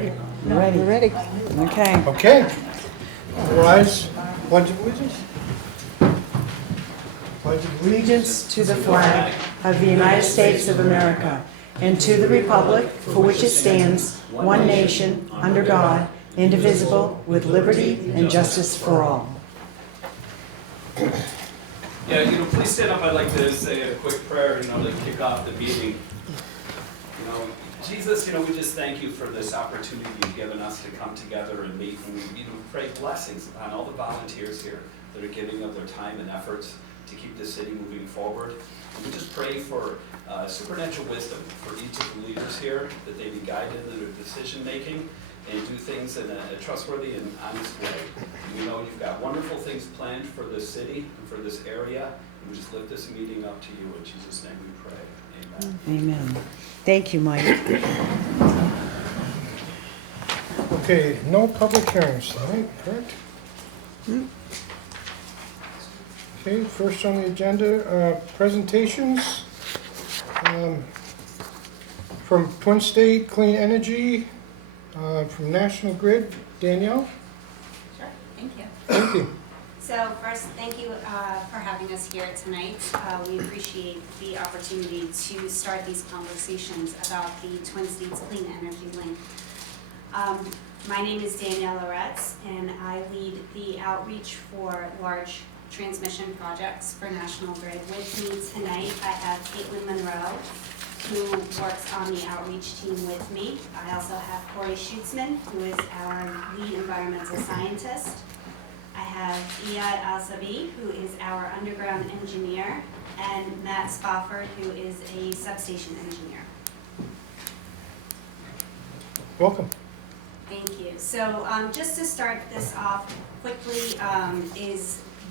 Ready? Ready. We're ready. Okay. Okay. Rise. Pledge of allegiance. Pledge of Allegiance to the flag of the United States of America and to the republic for which it stands, one nation, under God, indivisible, with liberty and justice for all. Yeah, please stand up. I'd like to say a quick prayer, to kick off the meeting. Jesus, we just thank you for this opportunity you've given us to come together and meet, and we pray blessings upon all the volunteers here that are giving of their time and efforts to keep this city moving forward. And we just pray for supernatural wisdom for each of the leaders here, that they be guided in their decision making and do things in a trustworthy and honest way. And we know you've got wonderful things planned for this city and for this area, and we just lift this meeting up to you. In Jesus' name we pray. Amen. Amen. Thank you, Mike. Okay, no public hearings tonight, correct? Okay, first on the agenda, presentations from Twin State Clean Energy, from National Grid. Danielle? Sure, thank you. Thank you. So first, thank you for having us here tonight. We appreciate the opportunity to start these conversations about the Twin States Clean Energy Link. My name is Danielle Loretz, and I lead the outreach for large transmission projects for National Grid. With me tonight, I have Caitlin Monroe, who works on the outreach team with me. I also have Corey Schutzman, who is our lead environmental scientist. I have Iyad Al-Sabi, who is our underground engineer, and Matt Spofford, who is a substation engineer. Welcome. Thank you. So just to start this off quickly,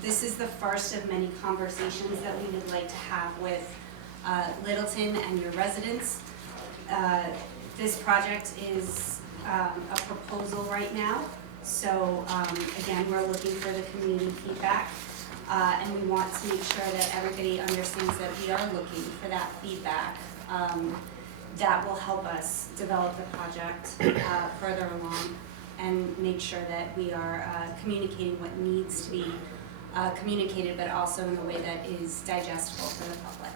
this is the first of many conversations that we would like to have with Littleton and your residents. This project is a proposal right now. So again, we're looking for the community feedback, and we want to make sure that everybody understands that we are looking for that feedback. That will help us develop the project further along and make sure that we are communicating what needs to be communicated, but also in a way that is digestible for the public.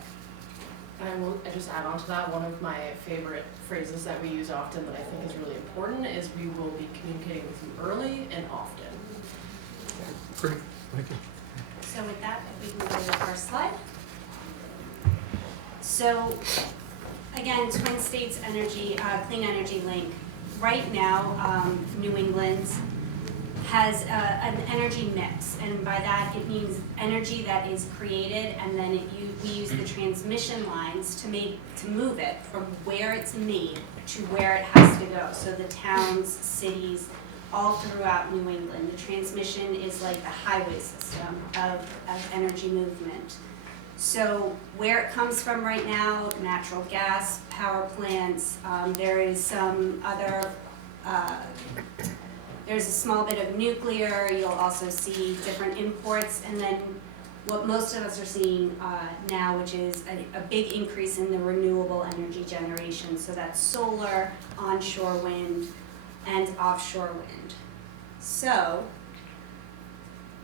And I just add on to that, one of my favorite phrases that we use often that I think is really important is we will be communicating with you early and often. Great, thank you. So with that, if we can go to the first slide. So again, Twin States Energy, Clean Energy Link. Right now, New England has an energy mix, and by that it means energy that is created, and then we use the transmission lines to move it from where it's made to where it has to go. So the towns, cities, all throughout New England, the transmission is like the highway system of energy movement. So where it comes from right now, natural gas, power plants, there is some other there's a small bit of nuclear. You'll also see different imports, and then what most of us are seeing now, which is a big increase in the renewable energy generation. So that's solar, onshore wind, and offshore wind. So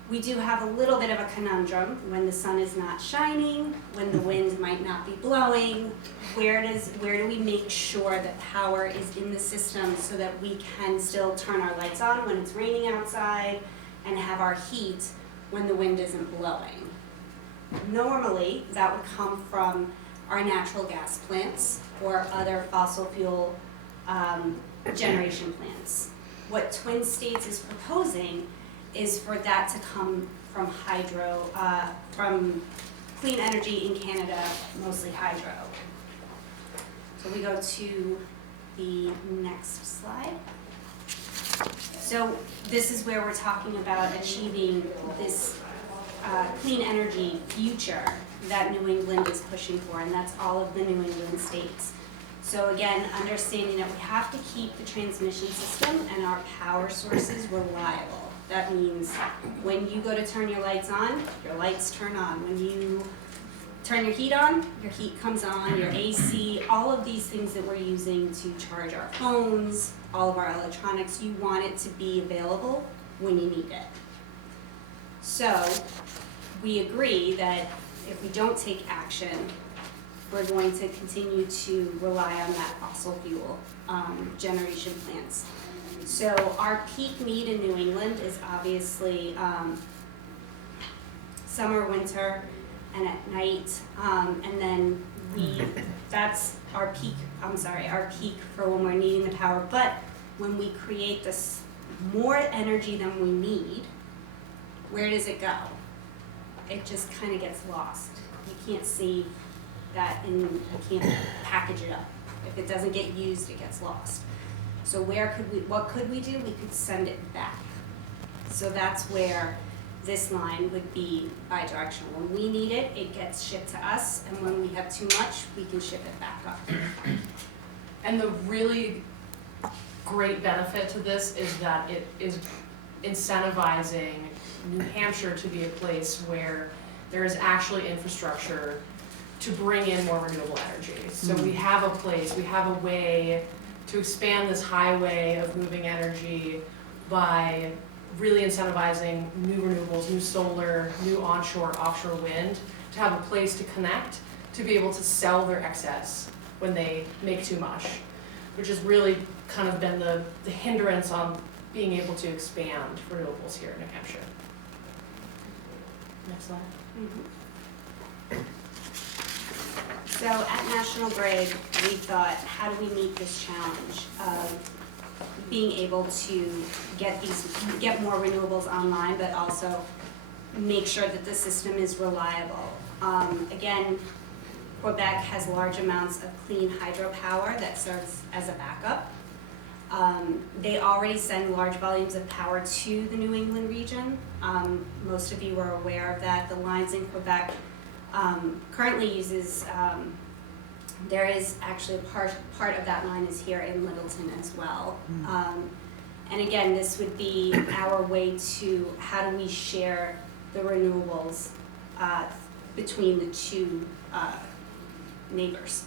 we do have a little bit of a conundrum when the sun is not shining, when the wind might not be blowing. Where do we make sure that power is in the system so that we can still turn our lights on when it's raining outside and have our heat when the wind isn't blowing? Normally, that would come from our natural gas plants or other fossil fuel generation plants. What Twin States is proposing is for that to come from hydro, from clean energy in Canada, mostly hydro. So we go to the next slide. So this is where we're talking about achieving this clean energy future that New England is pushing for, and that's all of the New England states. So again, understanding that we have to keep the transmission system and our power sources reliable. That means when you go to turn your lights on, your lights turn on. When you turn your heat on, your heat comes on, your AC, all of these things that we're using to charge our phones, all of our electronics, you want it to be available when you need it. So we agree that if we don't take action, we're going to continue to rely on that fossil fuel generation plants. So our peak need in New England is obviously summer, winter, and at night, and then that's our peak, our peak for when we're needing the power. But when we create this more energy than we need, where does it go? It just kind of gets lost. You can't see that, and you can't package it up. If it doesn't get used, it gets lost. So what could we do? We could send it back. So that's where this line would be bi-directional. When we need it, it gets shipped to us, and when we have too much, we can ship it back up. And the really great benefit to this is that it is incentivizing New Hampshire to be a place where there is actually infrastructure to bring in more renewable energy. So we have a place, we have a way to expand this highway of moving energy by really incentivizing new renewables, new solar, new onshore, offshore wind, to have a place to connect, to be able to sell their excess when they make too much, which has really kind of been the hindrance on being able to expand renewables here in New Hampshire. Next slide. So at National Grid, we thought, how do we meet this challenge of being able to get more renewables online, but also make sure that the system is reliable. Again, Quebec has large amounts of clean hydropower that serves as a backup. They already send large volumes of power to the New England region. Most of you are aware of that. The lines in Quebec currently uses, there is actually a part of that line is here in Littleton as well. And again, this would be our way to, how do we share the renewables between the two neighbors,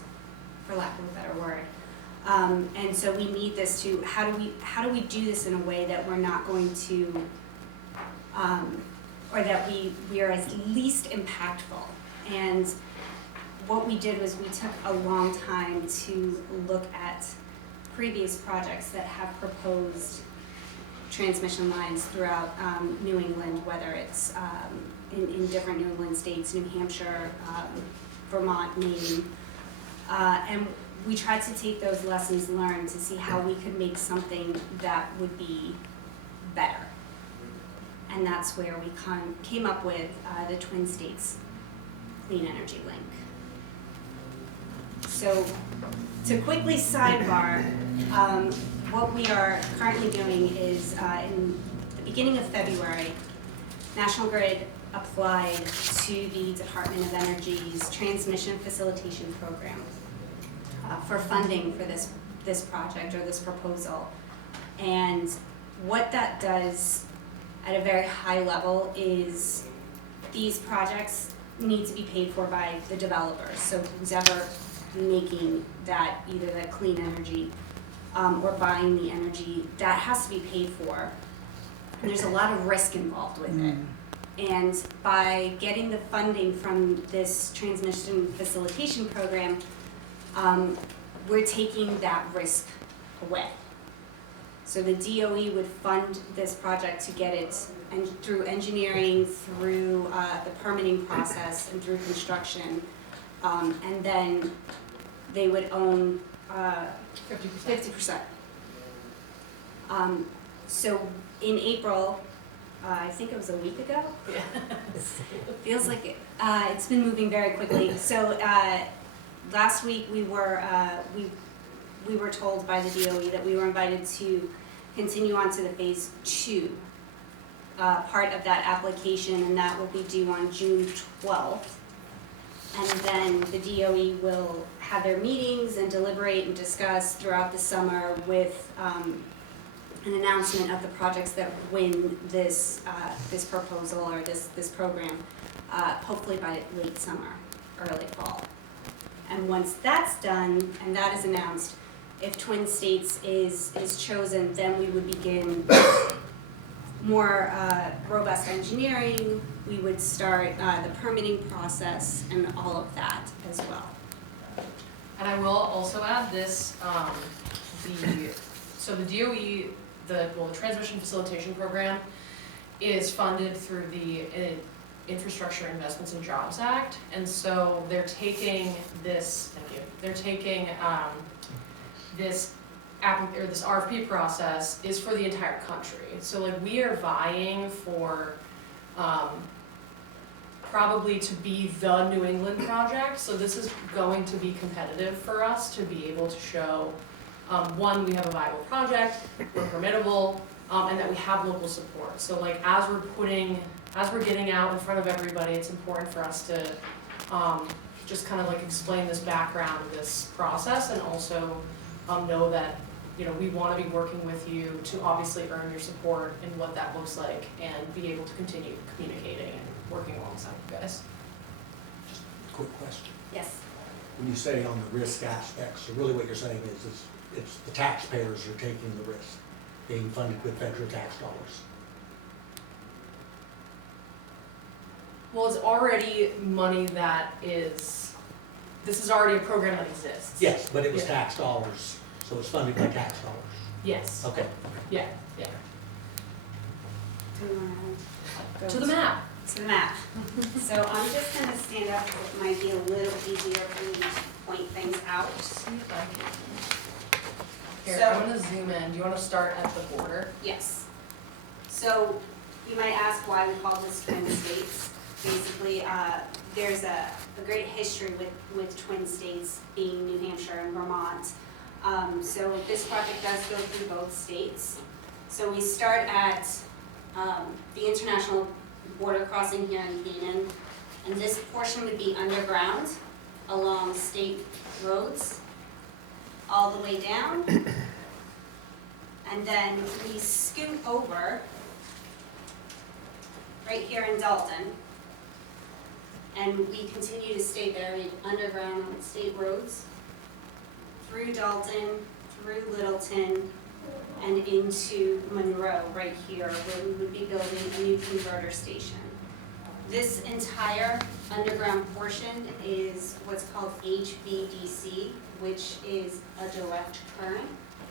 for lack of a better word. And so we need this to, how do we do this in a way that we're not going to, or that we are as least impactful. And what we did was we took a long time to look at previous projects that have proposed transmission lines throughout New England, whether it's in different New England states, New Hampshire, Vermont, Maine. And we tried to take those lessons learned to see how we could make something that would be better. And that's where we came up with the Twin States Clean Energy Link. So to quickly sidebar, what we are currently doing is in the beginning of February, National Grid applied to the Department of Energy's Transmission Facilitation Program for funding for this project or this proposal. And what that does at a very high level is these projects need to be paid for by the developers. So who's ever making that, either that clean energy or buying the energy, that has to be paid for. And there's a lot of risk involved with it. And by getting the funding from this transmission facilitation program, we're taking that risk away. So the DOE would fund this project to get it, and through engineering, through the permitting process, and through construction, and then they would own 50%. So in April, I think it was a week ago. Yeah. Feels like it. It's been moving very quickly. So last week we were told by the DOE that we were invited to continue on to the phase 2 part of that application, and that will be due on June 12th. And then the DOE will have their meetings and deliberate and discuss throughout the summer with an announcement of the projects that win this proposal or this program, hopefully by late summer. early fall. And once that's done, and that is announced, if Twin States is chosen, then we would begin more robust engineering. We would start the permitting process and all of that as well. And I will also add this, so the DOE, the Transmission Facilitation Program is funded through the Infrastructure Investments and Jobs Act. And so they're taking this, they're taking this RFP process is for the entire country. So like we are vying for probably to be the New England project. So this is going to be competitive for us to be able to show, one, we have a viable project, we're permittable, and that we have local support. So like as we're getting out in front of everybody, it's important for us to just kind of like explain this background of this process, and also know that, you know, we want to be working with you to obviously earn your support and what that looks like, and be able to continue communicating and working alongside you guys. Just a quick question. Yes. When you say on the risk aspects, so really what you're saying is it's the taxpayers are taking the risk, being funded with federal tax dollars. Well, it's already money that is, this is already a program that exists. Yes, but it was Yeah. tax dollars, so it's funded by tax dollars. Yes. Okay. Yeah, yeah. Do you wanna go To the map. To the map. So I'm just gonna stand up, it might be a little easier for me to point things out. See if I can. Here, So- I'm gonna zoom in. Do you wanna start at the border? Yes. So you might ask why we call this Twin States. Basically, there's a great history with Twin States being New Hampshire and Vermont. So this project does go through both states. So we start at the international border crossing here in Canaan, and this portion would be underground along state roads all the way down. And then we scoot over right here in Dalton, and we continue to stay buried underground on state roads through Dalton, through Littleton, and into Monroe right here, where we would be building a new converter station. This entire underground portion is what's called HVDC, which is a direct current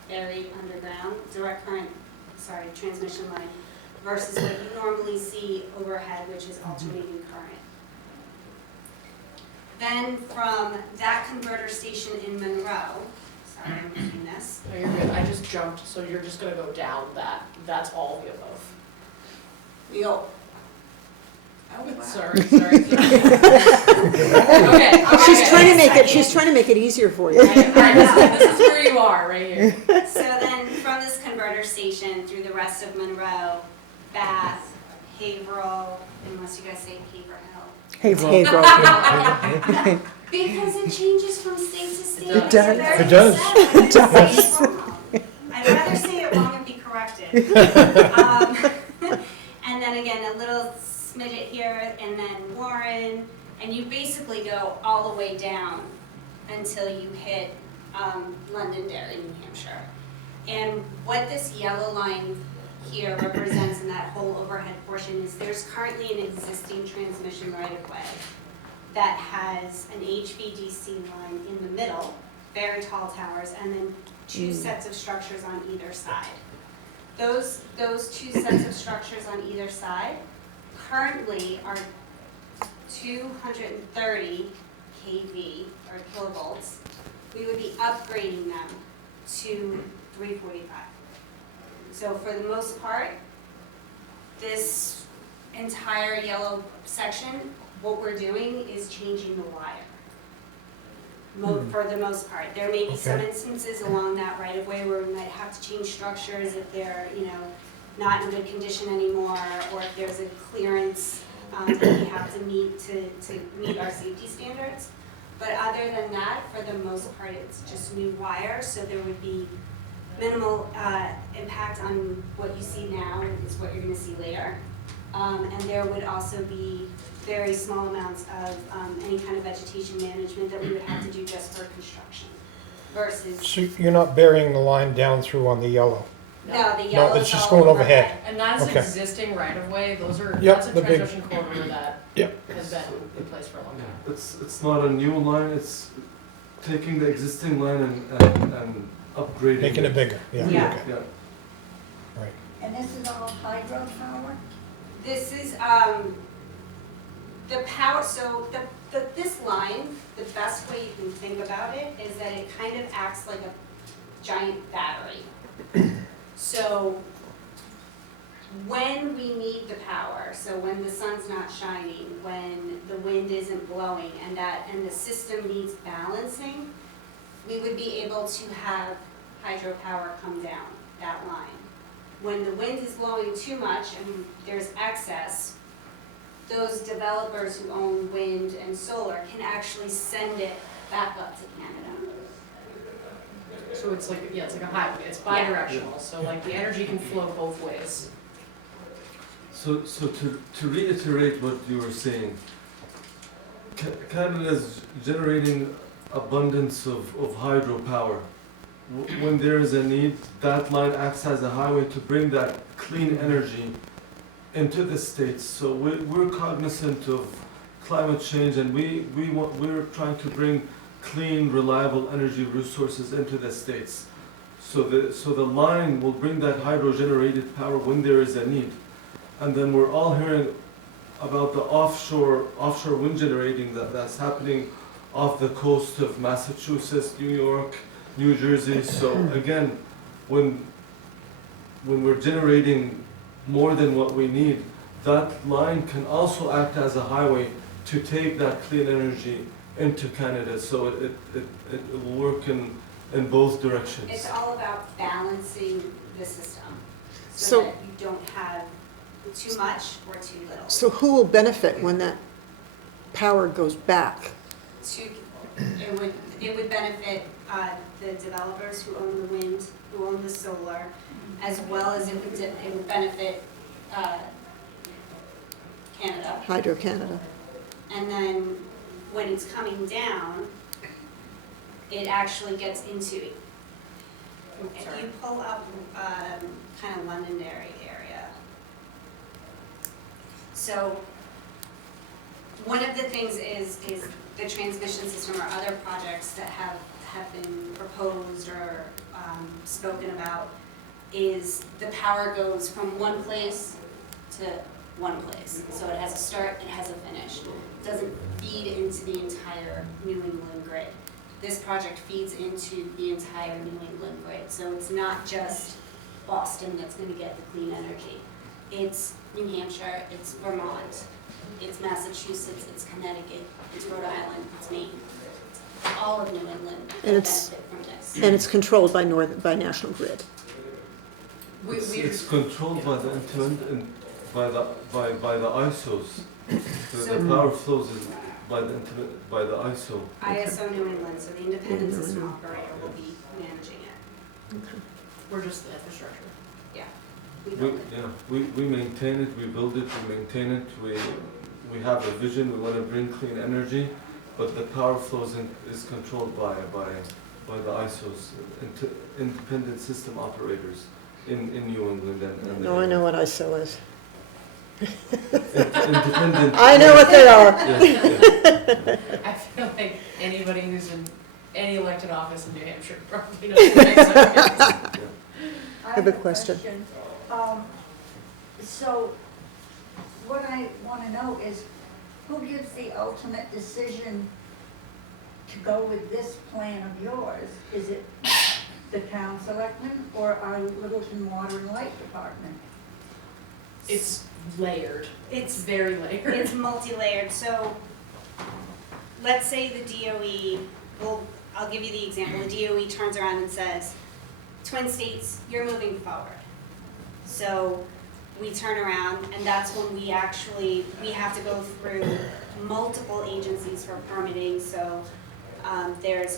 buried underground, transmission line, versus what you normally see overhead, which is alternating current. Then from that converter station in Monroe, sorry, I'm doing this. No, you're good. I just jumped, so you're just gonna go down that. That's all the above. We go. Oh, wow. Sorry. Okay. She's trying to make it easier for you. All right, this is where you are, right here. So then from this converter station through the rest of Monroe, Bath, Haverhill, unless you guys say Haverhill. Haverhill. Because it changes from state to state. It It's does. very It does. upsetting. I say it wrong. I'd rather say it wrong and be corrected. And then again, a little smidget here, and then Warren, and you basically go all the way down until you hit Londonderry, New Hampshire. And what this yellow line here represents in that whole overhead portion is there's currently an existing transmission right-of-way that has an HVDC line in the middle, very tall towers, and then two sets of structures on either side. Those two sets of structures on either side currently are 230 kV or kilovolts. We would be upgrading them to 345. So for the most part, this entire yellow section, what we're doing is changing the wire. For the most part. There may be some instances along that right of way where we might have to change structures if they're, not in good condition anymore, or if there's a clearance that we have to meet to meet our safety standards. But other than that, for the most part, it's just new wire, so there would be minimal impact on what you see now is what you're gonna see later. And there would also be very small amounts of any kind of vegetation management that we would have to do just for construction versus, So you're not burying the line down through on the yellow? no, the yellow it's is just all going overhead. And that's Okay. existing right of way, those are, Yep, that's a the big- transmission corridor that Yep. has been in place for a long time. It's not a new line, it's taking the existing line and upgrading Making it bigger, yeah, Yeah. okay, Yeah. right. And this is all hydropower? This is, the power, so this line, the best way you can think about it is that it kind of acts like a giant battery. So when we need the power, so when the sun's not shining, when the wind isn't blowing and the system needs balancing, we would be able to have hydropower come down that line. When the wind is blowing too much and there's excess, those developers who own wind and solar can actually send it back up to Canada. So it's like, yeah, it's like a highway, it's bi-directional, so like the energy can flow both ways. So to reiterate what you were saying, Canada is generating abundance of hydropower. When there is a need, that line acts as a highway to bring that clean energy into the States. So we're cognizant of climate change, and we're trying to bring clean, reliable energy resources into the States. So the line will bring that hydro-generated power when there is a need. And then we're all hearing about the offshore wind generating that's happening off the coast of Massachusetts, New York, New Jersey. So again, when we're generating more than what we need, that line can also act as a highway to take that clean energy into Canada. So it will work in both directions. It's all about balancing the system So- so that you don't have too much or too little. So who will benefit when that power goes back? It would benefit the developers who own the wind, who own the solar, as well as it would benefit Canada. Hydro-Canada. And then when it's coming down, it actually gets into, if you pull up kind of Londonderry area. So one of the things is the transmission system or other projects that have been proposed or spoken about is the power goes from one place to one place. So it has a start, it has a finish. It doesn't feed into the entire New England grid. This project feeds into the entire New England grid. So it's not just Boston that's going to get the clean energy. It's New Hampshire, it's Vermont, it's Massachusetts, it's Connecticut, it's Rhode Island, it's Maine. All of New England will And it's- benefit from this. And it's controlled by National Grid. It's controlled by the intermittent, by the ISOs. The power flows is by the ISO. ISO New England, so the independent system operator will be managing it. We're just the infrastructure. We built it. We maintain it, we build it, we maintain it, we have a vision, we want to bring clean energy, but the power flows is controlled by the ISOs, independent system operators in New England and No, I know what ISO is. independent. I know what they are. Yeah. I feel like anybody who's in any elected office in New Hampshire probably knows what ISO is. I have a question. So what I want to know is who gives the ultimate decision to go with this plan of yours? Is it the town selectmen or our Littleton Water and Light Department? It's layered. It's It's very layered. It's multi-layered, so let's say the DOE, well, I'll give you the example, the DOE turns around and says, Twin States, you're moving forward. So we turn around and that's when we have to go through multiple agencies for permitting, so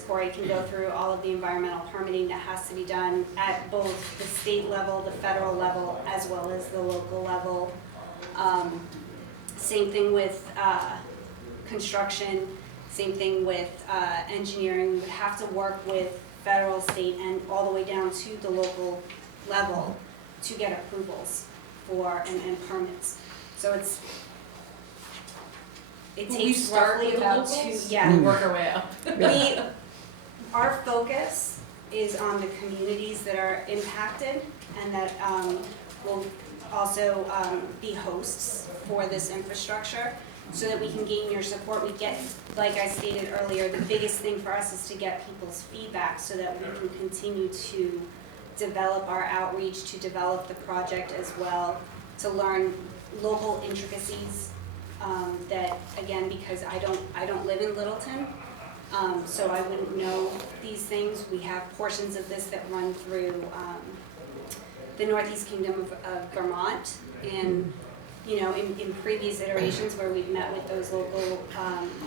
Corey can go through all of the environmental permitting that has to be done at both the state level, the federal level, as well as the local level. Same thing with construction, same thing with engineering. We would have to work with federal, state, and all the way down to the local level to get approvals for, and permits. So it Will we takes start roughly with the about locals? yeah. And work our way up. Our focus is on the communities that are impacted and that will also be hosts for this infrastructure so that we can gain your support. We get, like I stated earlier, the biggest thing for us is to get people's feedback so that we can continue to develop our outreach, to develop the project as well, to learn local intricacies that, again, because I don't live in Littleton, so I wouldn't know these things. We have portions of this that run through the Northeast Kingdom of Vermont, and you know, in previous iterations where we've met with those local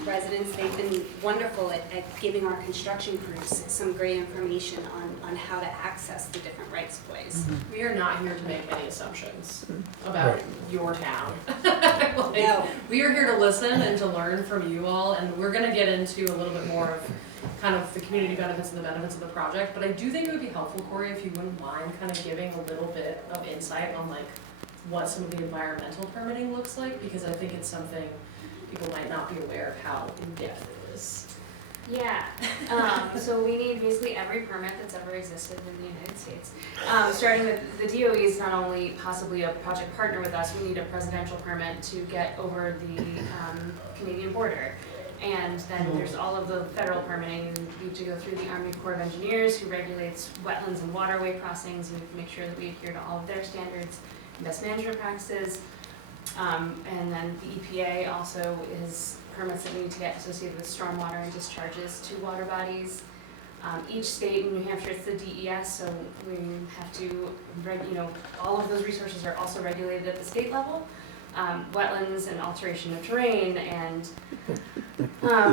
residents, they've been wonderful at giving our construction crews some great information on how to access the different rights of ways. We are not here to make any assumptions about Right. your town. No. We are here to listen and to learn from you all, and we're gonna get into a little bit more of kind of the community benefits and the benefits of the project, but I do think it would be helpful, Corey, if you wouldn't mind kind of giving a little bit of insight on like what some of the environmental permitting looks like, because I think it's something people might not be aware of how in-depth it is. Yeah, so we need basically every permit that's ever existed in the United States. Starting with the DOE is not only possibly a project partner with us, we need a presidential permit to get over the Canadian border. And then there's all of the federal permitting. We need to go through the Army Corps of Engineers, who regulates wetlands and waterway crossings, and we have to make sure that we adhere to all of their standards, best management practices. And then the EPA also is permits that we need to get associated with stormwater and discharges to water bodies. Each state in New Hampshire, it's the DES, so we have to, all of those resources are also regulated at the state level. Wetlands and alteration of terrain and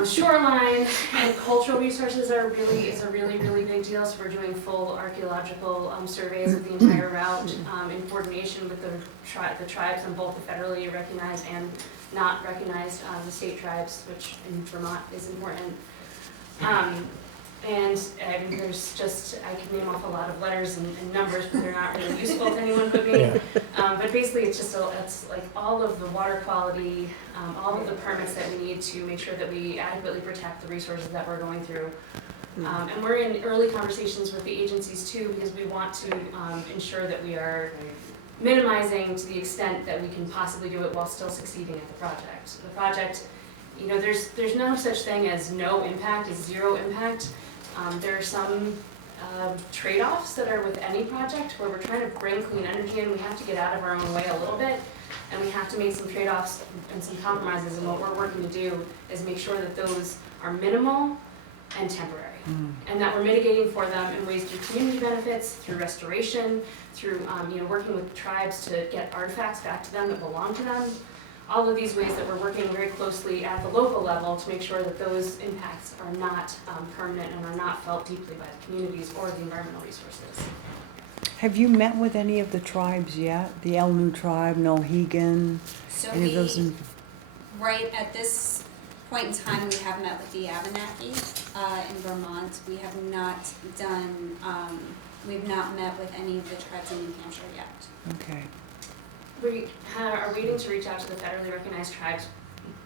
shoreline and cultural resources is a really big deal. So we're doing full archaeological surveys of the entire route in coordination with the tribes on both the federally recognized and not recognized the state tribes, which in Vermont is important. And I mean, there's just, I can name off a lot of letters and numbers, but they're not really useful to anyone but me. Yeah. But basically, it's just, it's like all of the water quality, all of the permits that we need to make sure that we adequately protect the resources that we're going through. And we're in early conversations with the agencies too, because we want to ensure that we are minimizing to the extent that we can possibly do it while still succeeding at the project. The project, there's no such thing as no impact, as zero impact. There are some trade-offs that are with any project where we're trying to bring clean energy in. We have to get out of our own way a little bit, and we have to make some trade-offs and some compromises. And what we're working to do is make sure that those are minimal and temporary, and that we're mitigating for them in ways through community benefits, through restoration, through working with tribes to get artifacts back to them that belong to them. All of these ways that we're working very closely at the local level to make sure that those impacts are not permanent and are not felt deeply by the communities or the environmental resources. Have you met with any of the tribes yet? The Elnu tribe, Nohegan, So any of those? right at this point in time, we have met with the Abenaki in Vermont. We have not done, we've not met with any of the tribes in New Hampshire yet. Okay. We are waiting to reach out to the federally recognized tribes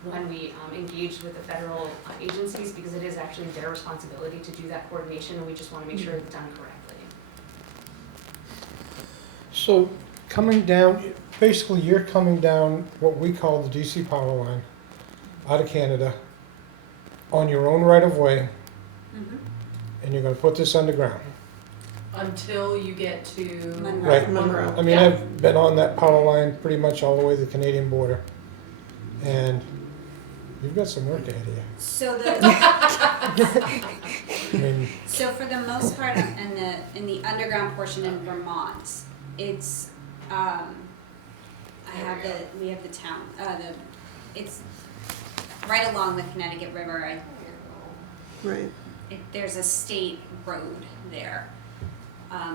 when we engage with the federal agencies, because it is actually their responsibility to do that coordination, and we just want to make sure it's done correctly. So coming down, basically you're coming down what we call the DC power line out of Canada on your own right of way, and you're gonna put this underground. Until you get to Monroe. Right. Monroe. I mean, I've been on that power line pretty much all the way to the Canadian border, and you've got some work ahead of you. So the I mean, so for the most part in the underground portion in Vermont, it's we have the town it's right along the Connecticut River. Right. There's a state road there.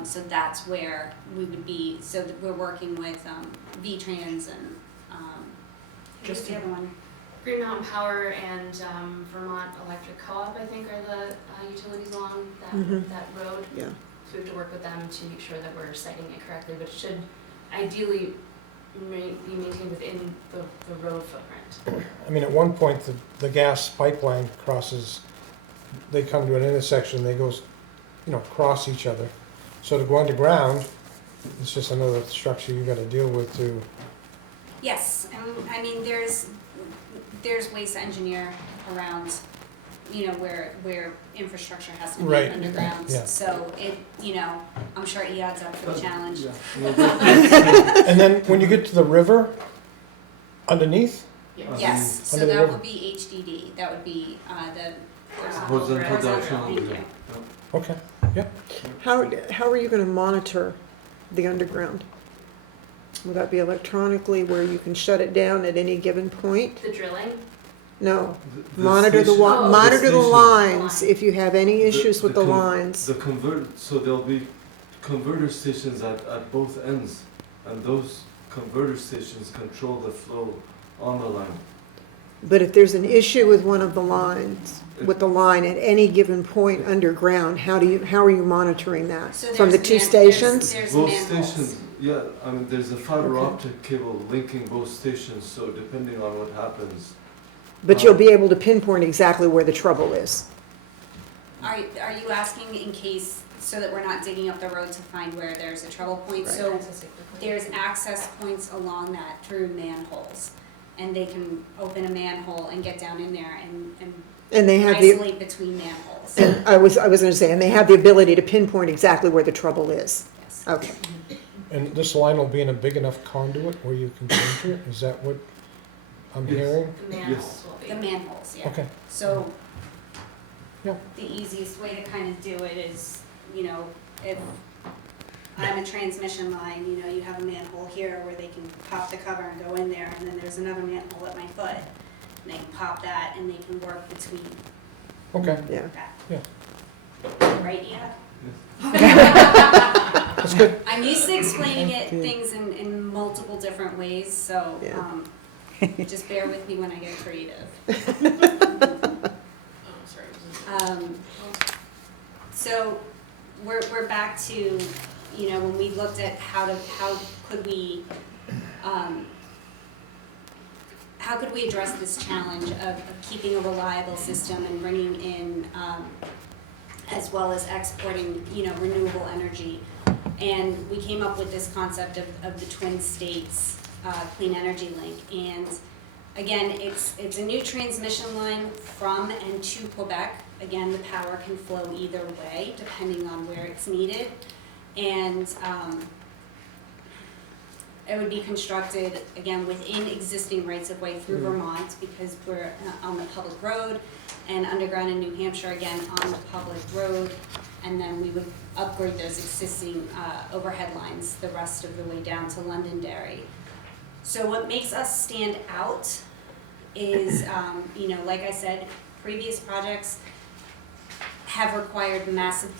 So that's where we would be, so that we're working with V-Trans and Just the other one. Green Mountain Power and Vermont Electric Co-op, I think, are the utilities along that road. Yeah. So we have to work with them to make sure that we're citing it correctly, but it should ideally be maintained within the road footprint. I mean, at one point, the gas pipeline crosses, they come to an intersection, they goes, cross each other. So to go underground, it's just another structure you gotta deal with to, Yes, and I mean, there's ways to engineer around, where infrastructure has to be Right, underground. yeah. So I'm sure he adds up for the challenge. and then when you get to the river, underneath, Yes, so Under the that river. would be HDD, that would be the Horizontal horizontal, directional. thank you. okay, yeah. How are you gonna monitor the underground? Will that be electronically where you can shut it down at any given point? The drilling, No. The Monitor the, station- Oh. monitor the station- lines if you have any issues with the con- lines. The so there'll be converter stations at both ends, and those converter stations control the flow on the line. But if there's an issue with one of the lines, with the line at any given point underground, how are you monitoring that? So From the there's two stations? There's Both manholes. stations, yeah, I mean, there's a fiber Okay. optic cable linking both stations, so depending on what happens. But you'll be able to pinpoint exactly where the trouble is. Are you asking in case, so that we're not digging up the road to find where there's a trouble point? Right. So there's access points along that through manholes. And they can open a manhole and get down in there and And they have the, isolate between manholes. and I was gonna say, and they have the ability to pinpoint exactly where the trouble is. Yes. Okay. And this line will be in a big enough conduit where you can enter it, is that what I'm Yes. hearing? the manholes will be. The manholes, yeah. Okay, So Yeah. the easiest way to kind of do it is, if I'm a transmission line, you have a manhole here where they can pop the cover and go in there, and then there's another manhole at my foot. And they can pop that and they can work between okay, Yeah. that. Yeah. Right, yeah? that's good. I'm used to explaining Okay. things in multiple different ways, so Yeah. just bear with me when I get creative. So we're back to, when we looked at how could we address this challenge of keeping a reliable system and bringing in, as well as exporting, renewable energy. And we came up with this concept of the Twin States Clean Energy Link. And again, it's a new transmission line from and to Quebec. Again, the power can flow either way, depending on where it's needed. And it would be constructed, again, within existing rights-of-way through Vermont, because we're on the public road, and underground in New Hampshire, again, on the public road. And then we would upgrade those existing overhead lines the rest of the way down to Londonderry. So what makes us stand out is, like I said, previous projects have required massive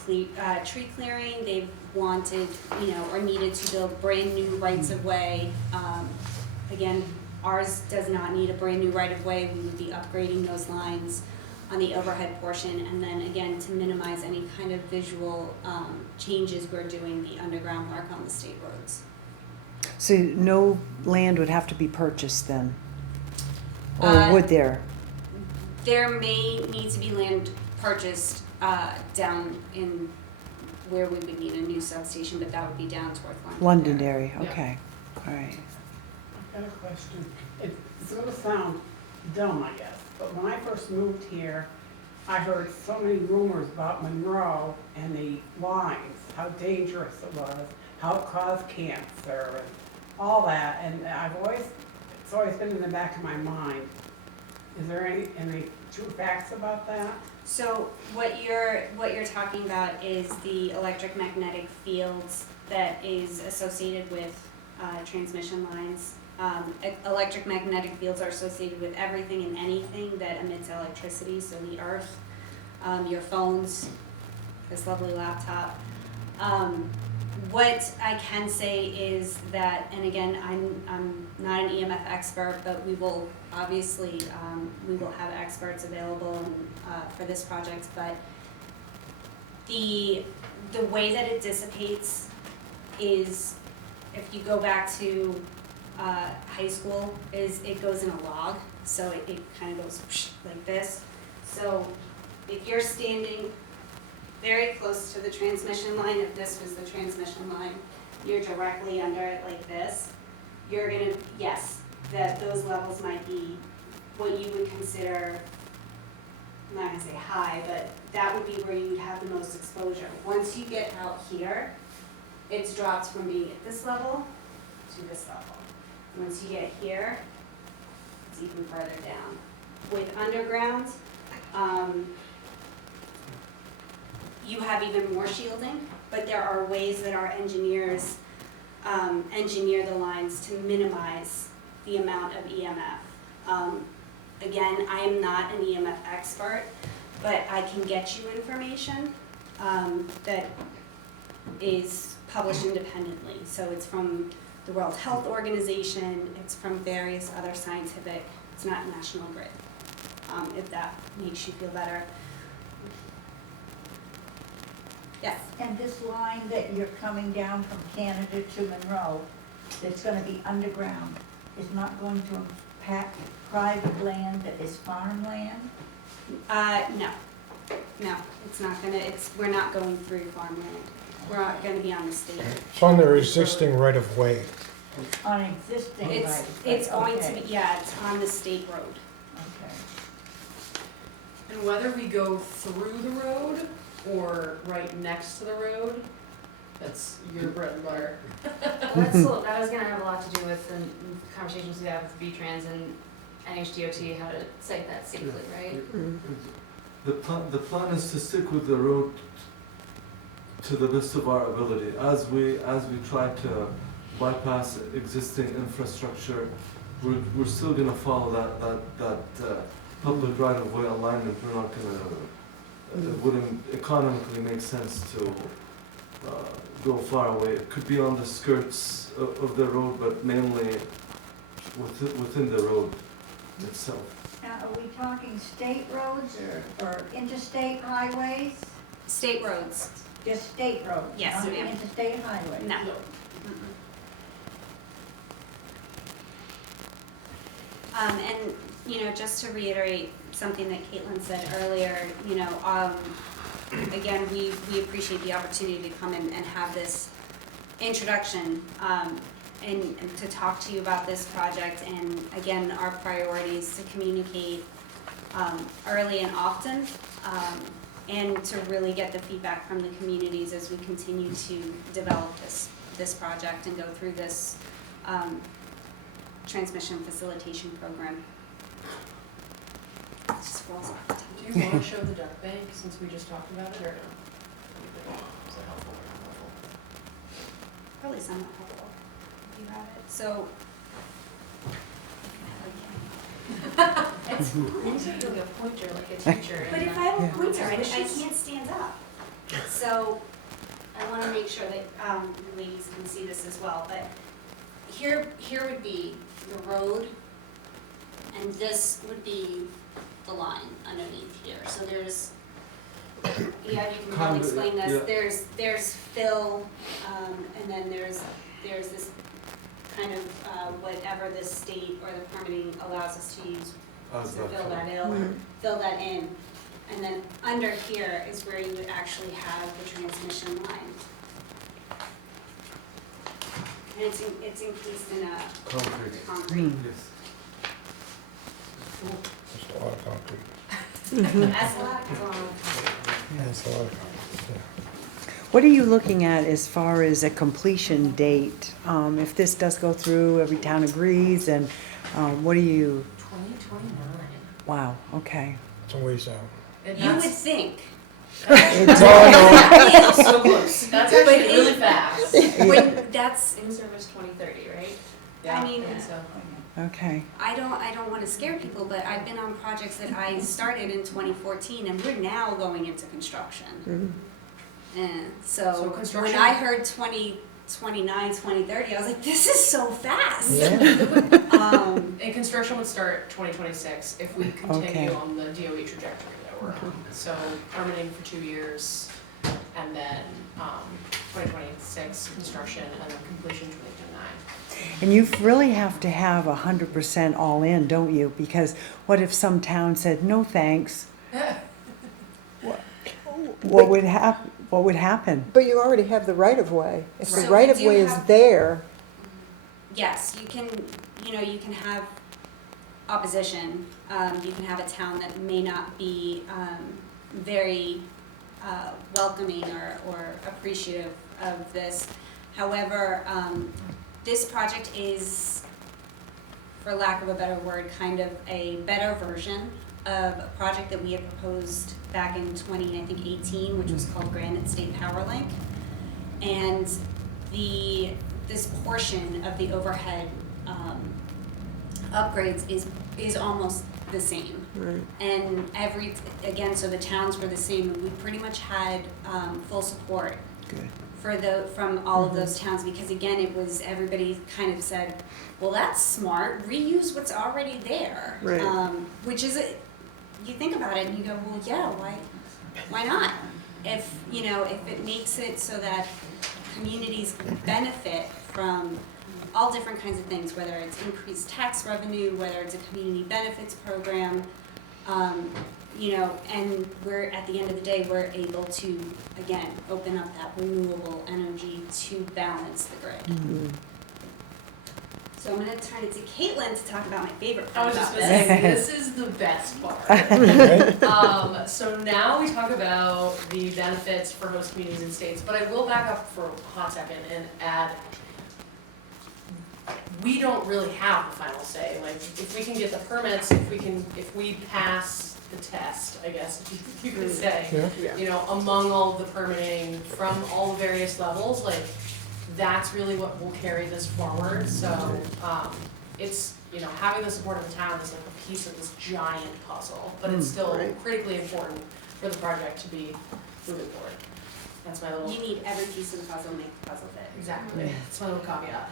tree clearing. They've wanted, or needed to build brand new rights of way. Again, ours does not need a brand new right of way. We would be upgrading those lines on the overhead portion, and then again, to minimize any kind of visual changes, we're doing the underground work on the state roads. So no land would have to be purchased then? Or Uh, would there? There may need to be land purchased down in where we would need a new substation, but that would be down towards Londonderry. Londonderry, okay, all right. I've got a question. It's gonna sound dumb, I guess, but when I first moved here, I heard so many rumors about Monroe and the lines, how dangerous it was, how it caused cancer and all that, and it's always been in the back of my mind. Is there any true facts about that? So what you're talking about is the electromagnetic fields that is associated with transmission lines. Electromagnetic fields are associated with everything and anything that emits electricity, so the earth, your phones, this lovely laptop. What I can say is that, and again, I'm not an EMF expert, but we will obviously, we will have experts available for this project, but the way that it dissipates is, if you go back to high school, is it goes in a log, so it kind of goes like this. So if you're standing very close to the transmission line, if this was the transmission line, you're directly under it like this, you're gonna, yes, that those levels might be what you would consider, I'm not gonna say high, but that would be where you would have the most exposure. Once you get out here, it's dropped from being at this level to this level. Once you get here, it's even further down. With underground, you have even more shielding, but there are ways that our engineers engineer the lines to minimize the amount of EMF. Again, I am not an EMF expert, but I can get you information that is published independently. So it's from the World Health Organization, it's from various other scientific, it's not National Grid, if that makes you feel better. Yes? And this line that you're coming down from Canada to Monroe, that's gonna be underground, is not going to impact private land that is farmland? No, it's not gonna, we're not going through farmland. We're not gonna be on the state. It's on their existing right-of-way. On existing rights? It's going to okay, be, yeah, it's on the state road. Okay. And whether we go through the road or right next to the road, that's your bread and butter. That was gonna have a lot to do with the conversations we have with V-Trans and NHDOT, how to site that safely, right? The plan is to stick with the road to the best of our ability. As we try to bypass existing infrastructure, we're still gonna follow that public right-of-way alignment. We're not gonna, it wouldn't economically make sense to go far away. It could be on the skirts of the road, but mainly within the road itself. Now, are we talking state roads or interstate highways? State roads, Just state roads? Yes, Not ma'am. interstate highways? no. And, just to reiterate something that Caitlin said earlier, again, we appreciate the opportunity to come in and have this introduction, and to talk to you about this project, and again, our priorities to communicate early and often, and to really get the feedback from the communities as we continue to develop this project and go through this transmission facilitation program. It just falls off the tongue. Do you wanna show the duck bank since we just talked about it, or no? Is it helpful or not helpful? Probably somewhat helpful if you have it. So. It's fine, like a pointer, like a teacher. But if I have a pointer, I can't stand up. So I want to make sure that the ladies can see this as well. But here would be the road, and this would be the line underneath here. So there's, you can probably explain this. Yeah. There's fill, and then there's this kind of whatever the state or the permitting allows us to use to fill that in. And then under here is where you would actually have the transmission line. And it's encased in a concrete. Yes. There's a lot of concrete. That's a lot of concrete. Yeah, it's a lot of concrete, yeah. What are you looking at as far as a completion date? If this does go through, every town agrees, and what are you, 2029. wow, okay. It's a ways out. And You would that's think. No, no, so close. That's actually really fast. When that's, In service 2030, right? I mean, think so. Okay. I don't want to scare people, but I've been on projects that I started in 2014, and we're now going into construction. And So so construction- when I heard 2030, 29, 2030, I was like, this is so fast. Yeah. And construction would start 2026 if we Okay. continue on the DOE trajectory that we're on. So permitting for 2 years, and then 2026 construction, and then completion 2029. And you really have to have 100% all in, don't you? Because what if some town said, no thanks? What would happen? But you already have the right of way. If the So right we of do way is have- there, Yes, you can, you can have opposition. You can have a town that may not be very welcoming or appreciative of this. However, this project is, for lack of a better word, kind of a better version of a project that we had proposed back in 2018, which was called Granite State Power Link. And this portion of the overhead upgrades is almost the same. right, And so the towns were the same, and we pretty much had full support Good. from all of those towns, because again, it was, everybody kind of said, well, that's smart, reuse what's already there. Right. Which is, you think about it and you go, well, yeah, why not? If it makes it so that communities benefit from all different kinds of things, whether it's increased tax revenue, whether it's a community benefits program, and we're, at the end of the day, we're able to, again, open up that renewable energy to balance the grid. So I'm gonna turn it to Caitlin to talk about my favorite I part was just about gonna this. say, this is the best part. Right? So now we talk about the benefits for host communities and states, but I will back up for a hot second and add, we don't really have the final say. Like, if we can get the permits, if we pass the test, I guess you could say, Yeah. among all of the permitting from all the various levels, like, that's really what will carry this forward. So, it's, having the support of the town is like a piece of this giant puzzle, but it's still right. critically important for the project to be moving forward. That's my little. You need every piece of the puzzle to make the puzzle fit. Exactly, that's my little caveat.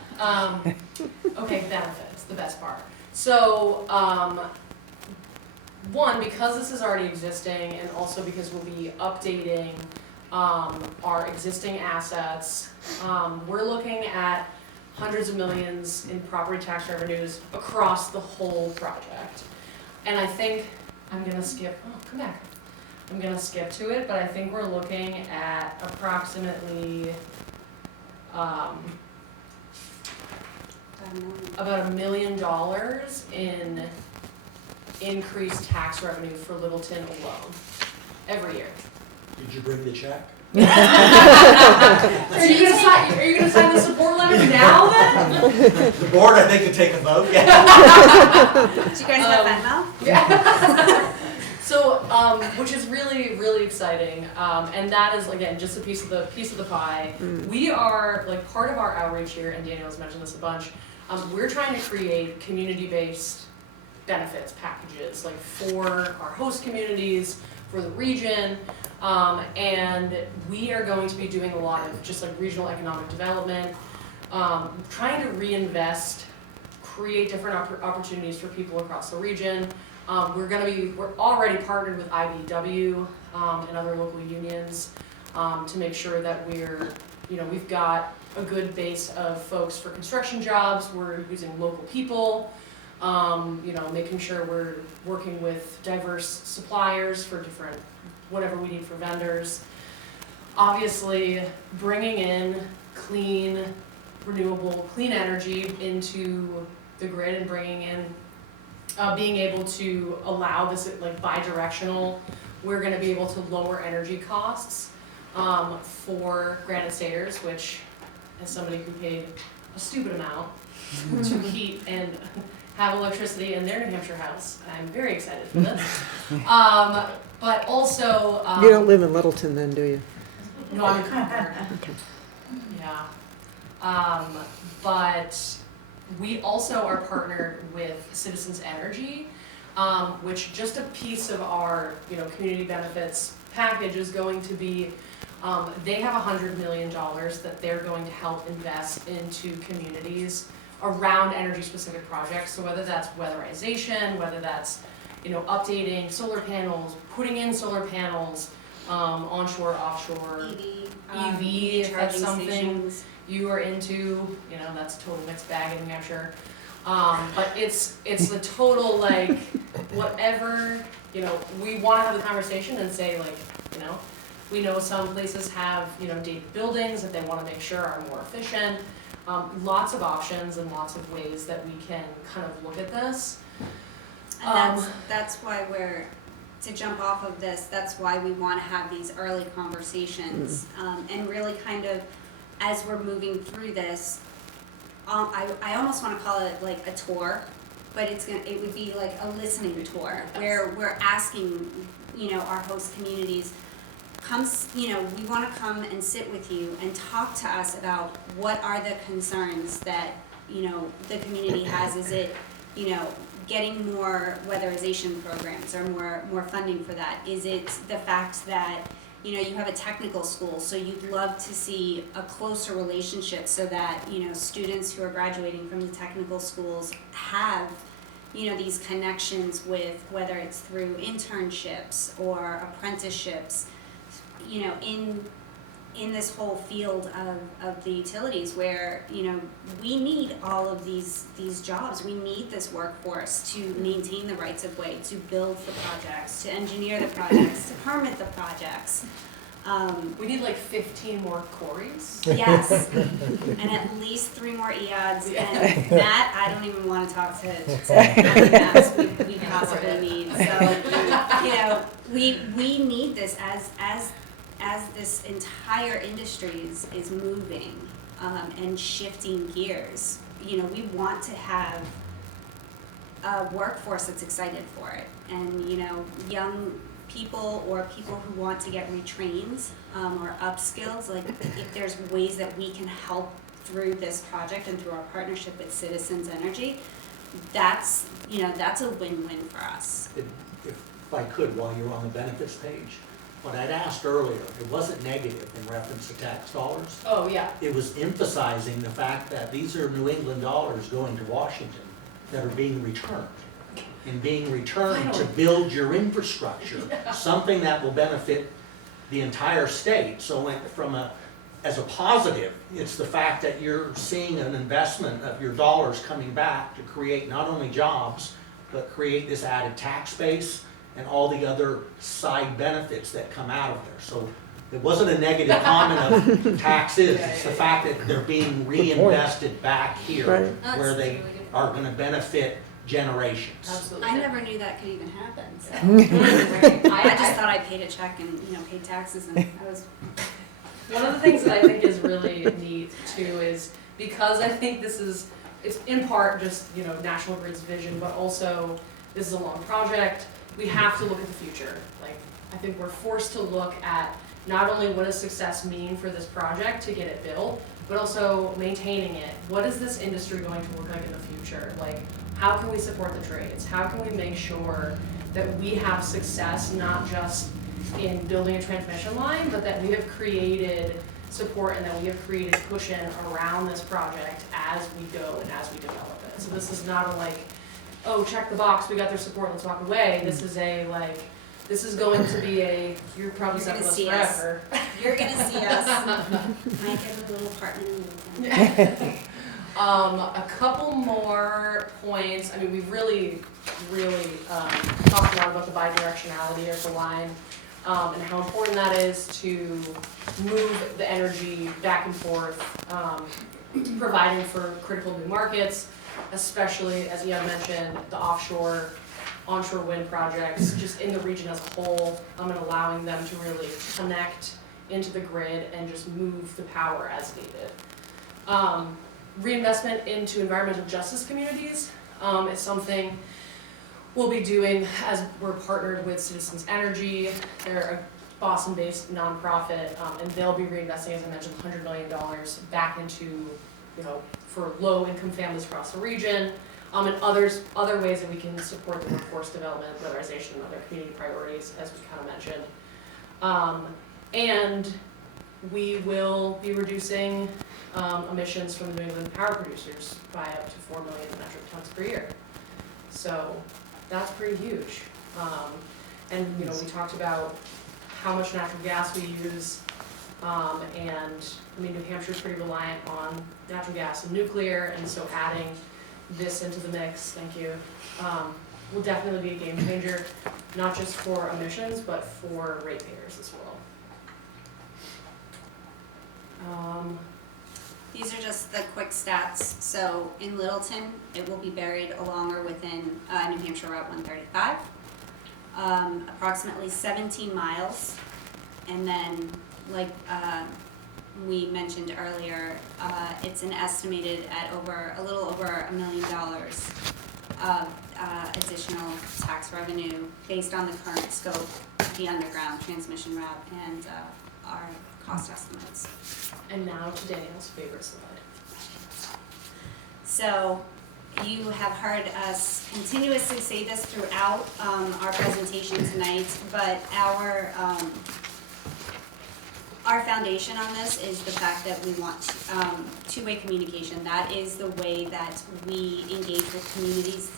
Okay, benefits, the best part. So, one, because this is already existing, and also because we'll be updating our existing assets, we're looking at hundreds of millions in property tax revenues across the whole project. And I think, I'm gonna skip to it, but I think we're looking at approximately, about $1 million in increased tax revenue for Littleton alone, every year. Did you bring the check? Are you gonna sign the support letter now then? The board, I think, could take a vote, yeah. Do you guys have that now? Yeah. So, which is really, really exciting, and that is, again, just a piece of the pie. We are, like, part of our outreach here, and Daniel's mentioned this a bunch, we're trying to create community-based benefits packages, like, for our host communities, for the region, and we are going to be doing a lot of just like regional economic development, trying to reinvest, create different opportunities for people across the region. We're already partnered with IBEW and other local unions to make sure that we've got a good base of folks for construction jobs. We're using local people, making sure we're working with diverse suppliers for different, whatever we need for vendors. Obviously, bringing in clean, renewable, clean energy into the grid and bringing in, being able to allow this like bi-directional, we're gonna be able to lower energy costs for Granite Staters, which, as somebody who paid a stupid amount to heat and have electricity in their New Hampshire house, I'm very excited for this. But also, you don't live in Littleton then, do you? no, I'm in Concord. Yeah. But we also are partnered with Citizens Energy, which just a piece of our, community benefits package is going to be, They have $100 million that they're going to help invest into communities around energy-specific projects. So whether that's weatherization, whether that's, you know, updating solar panels, putting in solar panels, onshore, offshore, EV, if that's something stations. you are into, you know, that's a total mixed bag in New Hampshire. But it's the total, like, whatever, you know, we wanna have the conversation and say, like, you know, we know some places have, you know, dated buildings that they wanna make sure are more efficient. Lots of options and lots of ways that we can kind of look at this. And that's why to jump off of this, that's why we wanna have these early conversations. And really kind of, as we're moving through this, I almost wanna call it like a tour, but it would be like a listening tour, where we're asking, you know, our host communities, you know, we wanna come and sit with you and talk to us about what are the concerns that, you know, the community has. Is it, you know, getting more weatherization programs or more funding for that? Is it the fact that, you know, you have a technical school, so you'd love to see a closer relationship so that, you know, students who are graduating from the technical schools have, you know, these connections with, whether it's through internships or apprenticeships, you know, in this whole field of the utilities, where, you know, we need all of these jobs. We need this workforce to maintain the rights of way, to build the projects, to engineer the projects, to permit the projects. We need like 15 more quarries. Yes, and at least 3 more EODs, and that, I don't even wanna talk to how many maps we possibly need. So, you know, we need this as this entire industry is moving and shifting gears. You know, we want to have a workforce that's excited for it, and, you know, young people or people who want to get retrained or upskilled. Like, if there's ways that we can help through this project and through our partnership with Citizens Energy, that's, you know, that's a win-win for us. If I could, while you're on the benefits page, what I'd asked earlier, it wasn't negative in reference to tax dollars. Oh, yeah. It was emphasizing the fact that these are New England dollars going to Washington that are being returned. And being returned to build your infrastructure, something that will benefit the entire state. So as a positive, it's the fact that you're seeing an investment of your dollars coming back to create not only jobs, but create this added tax base and all the other side benefits that come out of there. So it wasn't a negative comment of taxes, it's the fact that they're being reinvested back here Right. where they are gonna benefit generations. Absolutely. I never knew that could even happen, so. I just thought I paid a check and, you know, paid taxes, and I was. One of the things that I think is really neat too is, because I think it's in part just, you know, National Grid's vision, but also this is a long project. We have to look at the future. Like, I think we're forced to look at not only what does success mean for this project to get it built, but also maintaining it. What is this industry going to look like in the future? Like, how can we support the trades? How can we make sure that we have success, not just in building a transmission line, but that we have created support and that we have created cushion around this project as we go and as we develop it. So this is not a like, oh, check the box, we got their support, let's walk away. This is a like, this is going to be you're probably stuck with us forever. You're gonna see us. Might get a little apartment in Littleton. A couple more points. I mean, we've really talked a lot about the bidirectionality of the line and how important that is to move the energy back and forth, providing for critical new markets, especially, as Ian mentioned, the offshore, onshore wind projects, just in the region as a whole, and allowing them to really connect into the grid and just move the power as needed. Reinvestment into environmental justice communities is something we'll be doing as we're partnered with Citizens Energy. They're a Boston-based nonprofit, and they'll be reinvesting, as I mentioned, $100 million back into, you know, for low-income families across the region, and other ways that we can support the workforce development, weatherization, and other community priorities, as we kind of mentioned. And we will be reducing emissions from the New England power producers by up to 4 million metric tons per year. So that's pretty huge. And, you know, we talked about how much natural gas we use, and, I mean, New Hampshire's pretty reliant on natural gas and nuclear, and so adding this into the mix, thank you, will definitely be a game changer, not just for emissions, but for ratepayers as well. These are just the quick stats. So in Littleton, it will be buried along or within New Hampshire Route 135, approximately 17 miles. And then, like we mentioned earlier, it's an estimated at a little over $1 million of additional tax revenue based on the current scope, the underground transmission route, and our cost estimates. And now to Danielle's favorite slide. So you have heard us continuously say this throughout our presentation tonight, but our foundation on this is the fact that we want two-way communication. That is the way that we engage with communities.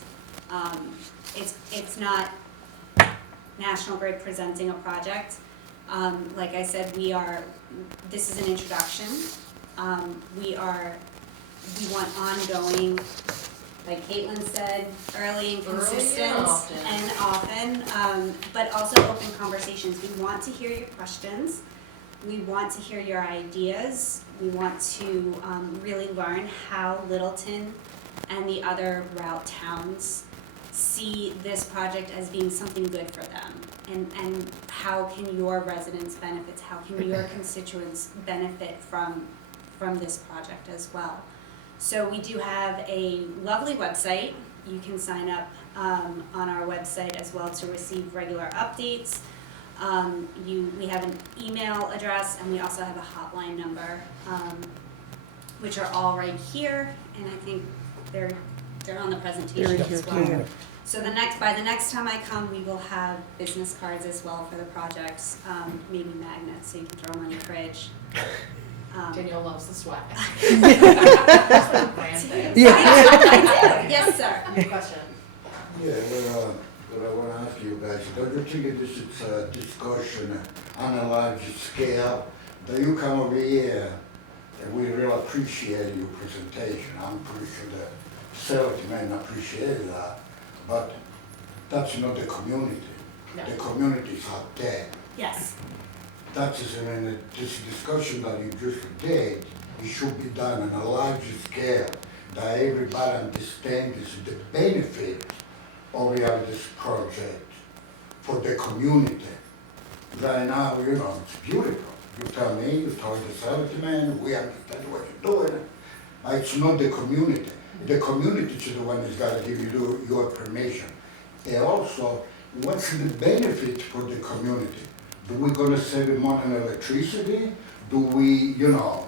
It's not National Grid presenting a project. Like I said, this is an introduction. We want ongoing, like Caitlin said, early and consistent and often, but also open conversations. We want to hear your questions. We want to hear your ideas. We want to really learn how Littleton and the other route towns see this project as being something good for them. And how can your residents benefit, how can your constituents benefit from this project as well. So we do have a lovely website. You can sign up on our website as well to receive regular updates. We have an email address, and we also have a hotline number, which are all right here, and I think they're on the presentation as well. So by the next time I come, we will have business cards as well for the projects, maybe magnets so you can throw them on your fridge. Danielle loves the swag. I do. Yes, sir. Your question. Yeah, well, I want to ask you guys, don't you think this is a discussion on a large scale? That you come over here, and we really appreciate your presentation. I'm pretty sure the selectmen appreciate that, but that's not the community. No. The community is out there. Yes. That is, this discussion that you just did, it should be done on a large scale, that everybody understands the benefit of this project for the community. Right now, it's beautiful. You tell me, you tell the selectmen, we understand what you're doing. It's not the community. The community is the one that's got to give you your permission. And also, what's the benefit for the community? Do we gonna save money on electricity? Do we, a lot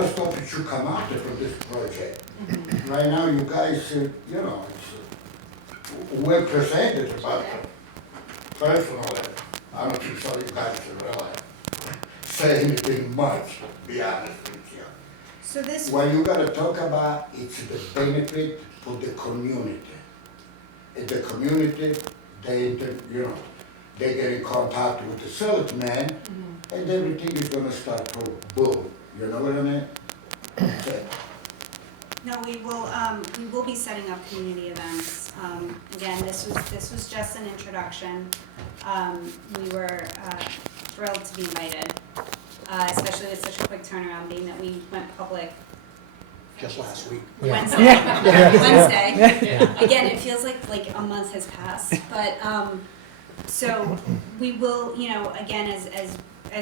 of stuff that should come out from this project. Mm-hmm. Right now, you guys, we're presented, but personally, I don't think so. You guys should really say anything much, to be honest with you. So this. What you gotta talk about, it's the benefit for the community. And the community, they get in contact with the selectmen, and everything is gonna start to boom. You know what I mean? Okay. No, we will be setting up community events. Again, this was just an introduction. We were thrilled to be invited, especially with such a quick turnaround, being that we went public Just last week. Wednesday. Wednesday. Again, it feels like a month has passed, but so we will, again, as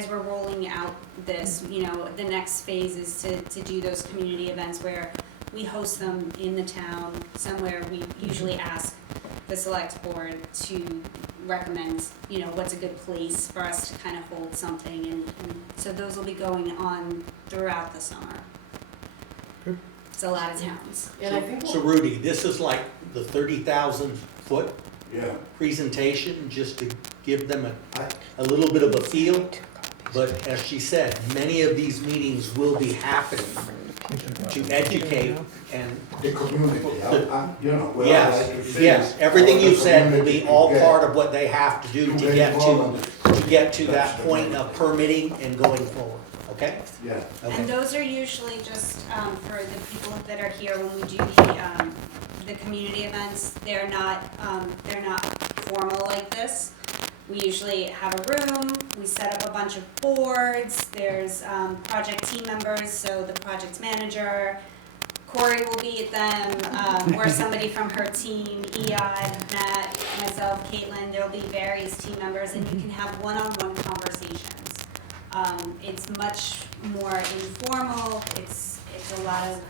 we're rolling out this, the next phase is to do those community events where we host them in the town somewhere. We usually ask the select board to recommend, what's a good place for us to kind of hold something, and so those will be going on throughout the summer. It's a lot of towns. And I think So Rudy, this is like the 30,000 foot Yeah. presentation, just to give them a little bit of a feel. But as she said, many of these meetings will be happening to educate and, The community, you know. what I yes, like to say yes, is everything all you the said will community be all together. part of what they have to do to get get involved to in it. that That's point the of permitting and going forward, okay? Yeah. And Okay. those are usually just, for the people that are here when we do the community events, they're not formal like this. We usually have a room, we set up a bunch of boards, there's, project team members, so the project manager, Corey will be at them, or somebody from her team, Eod, Matt, myself, Caitlin, there'll be various team members, and you can have one-on-one conversations. It's much more informal, it's a lot of,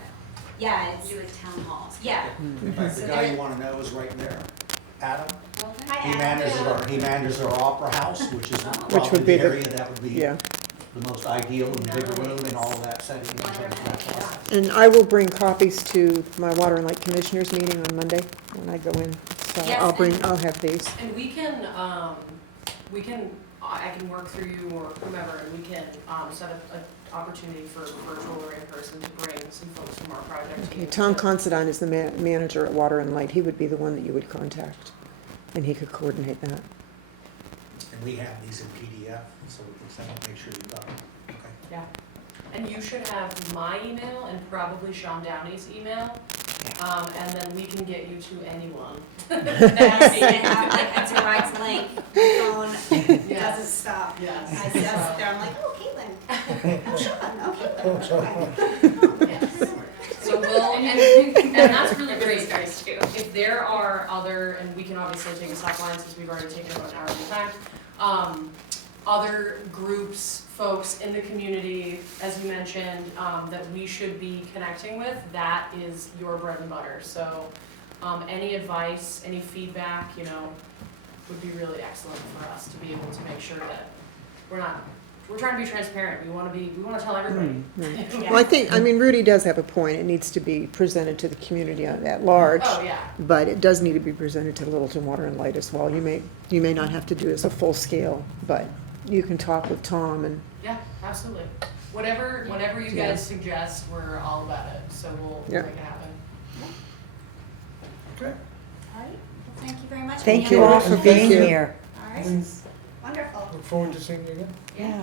yeah, it's, Do like town halls. yeah. In fact, the guy you wanna know is right there, Adam. Hi, He Adam. manages our opera house, which is would probably be the the- area that would be Yeah, the most ideal, and the bigger room and all of that setting. and everything. and I will bring copies to my Water and Light Commissioners meeting on Monday when I go in. So Yes, I'll have these. And I can work through you or whomever, and we can, set up an opportunity for virtual or in person to bring some folks from our project Okay, team. Tom to- Considine is the manager at Water and Light. He would be the one that you would contact, and he could coordinate that. And we have these in PDF, so we can send them, make sure you got them, okay? Yeah, and you should have my email and probably Sean Downey's email, and then we can get you to anyone. Yes, and I had to write to Link, phone Yes. doesn't stop. Yes. I sit there, I'm like, oh, Caitlin, oh, Sean, oh, Caitlin, Yes. So we'll, and that's really great, guys, too. If there are other, and we can obviously take a stop line since we've already taken about an hour of your time, other groups, folks in the community, as you mentioned, that we should be connecting with, that is your bread and butter. So, any advice, any feedback, would be really excellent for us to be able to make sure that we're trying to be transparent. We want to tell everybody. Well, I mean, Rudy does have a point. It needs to be presented to the community at large. Oh, yeah. But it does need to be presented to Littleton Water and Light as well. You may not have to do this a full scale, but you can talk with Tom and, Yeah, absolutely. Whatever you Yeah. guys suggest, we're all about it, so we'll Yeah. make it happen. Okay. All right, well, thank you very much. Thank Any you other all for questions? being you. here. All right, wonderful. Look forward to seeing you again.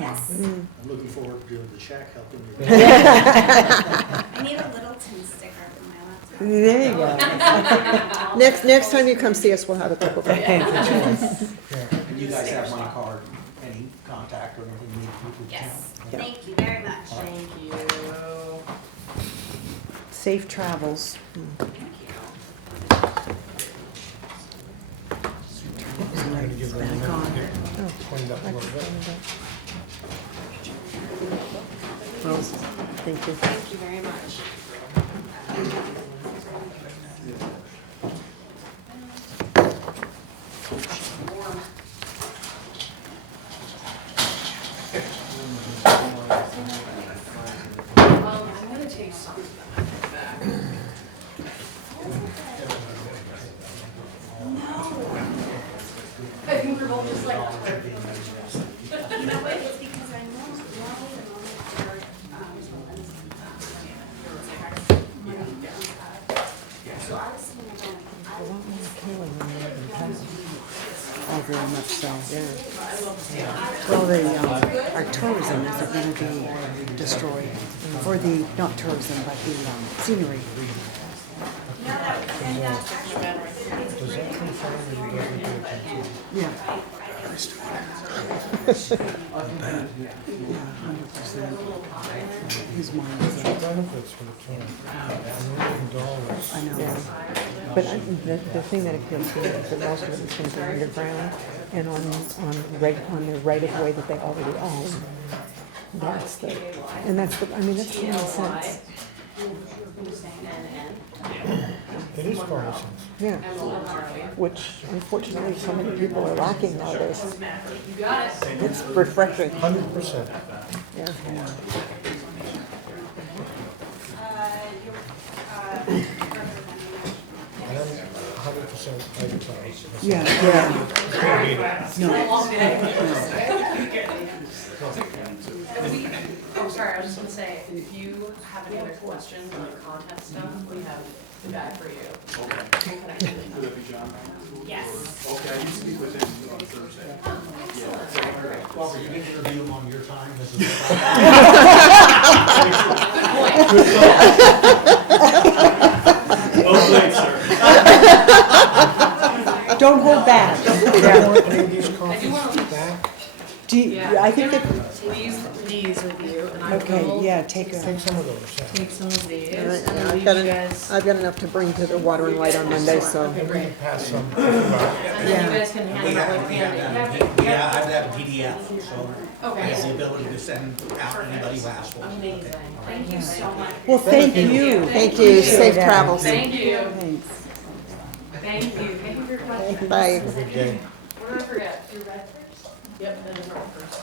Yes. Mm. I'm looking forward to doing the check, helping you. I need a Littleton sticker for my laptop. there you go. Next time you come see us, we'll have a couple of them. Yeah. And you guys have my card, any contact or anything you need, we can. Yes, Yeah. thank you very much. Thank you. Safe travels. I'm gonna give them Back on. cleaned up a little bit. Well, thank you. Thank you very much. I'm gonna take some back. I think we're both just like, You know what, it's because I normally the moment for, so I was thinking again, A lot more appealing than they have in the past. Oh, very much so. Well, our tourism is going to be destroyed, or not tourism, but the scenery. Does that confirm that you guys will be attending? Yeah. Whose mind is The it? benefits for the town, $1 million. I know. Yeah. But the thing that appeals to me is that most of it is going to be underground and on the right of way that they already own. That's the common sense. It is common sense. Yeah. Which unfortunately so many people are lacking nowadays. you got it. It's refreshing. 100%. Yeah. I am 100%. hydropower. Yeah, no. And we, oh, sorry, I was just gonna say, if you have any other questions on the content stuff, we have the guy for you. Okay. We'll connect you with him. Would that be John? Yes. Okay, I used to meet with him on Thursday. Robert, you can interview him on your time, this is. Well played, sir. Don't hold back. Any of these I do copies wanna- back? Do you, I think that, Leave these with you, and I okay, will yeah, take Take a, some of those, yeah. take some of these, All right, and yeah, then I've you got guys, I've got enough to bring to the water and light on Monday, so. And we can pass some. and then Yeah. you guys can hand them out like candy. Yeah, I've got a PDF, so I Okay. have the ability to send out anybody who asks for it. Amazing, thank you so much. well, thank you. Thank you, safe Yeah. travels. Thank you, Thanks. thank you for your question. Bye. Have a good day. What did I forget? Your red first? Yep, that is our first.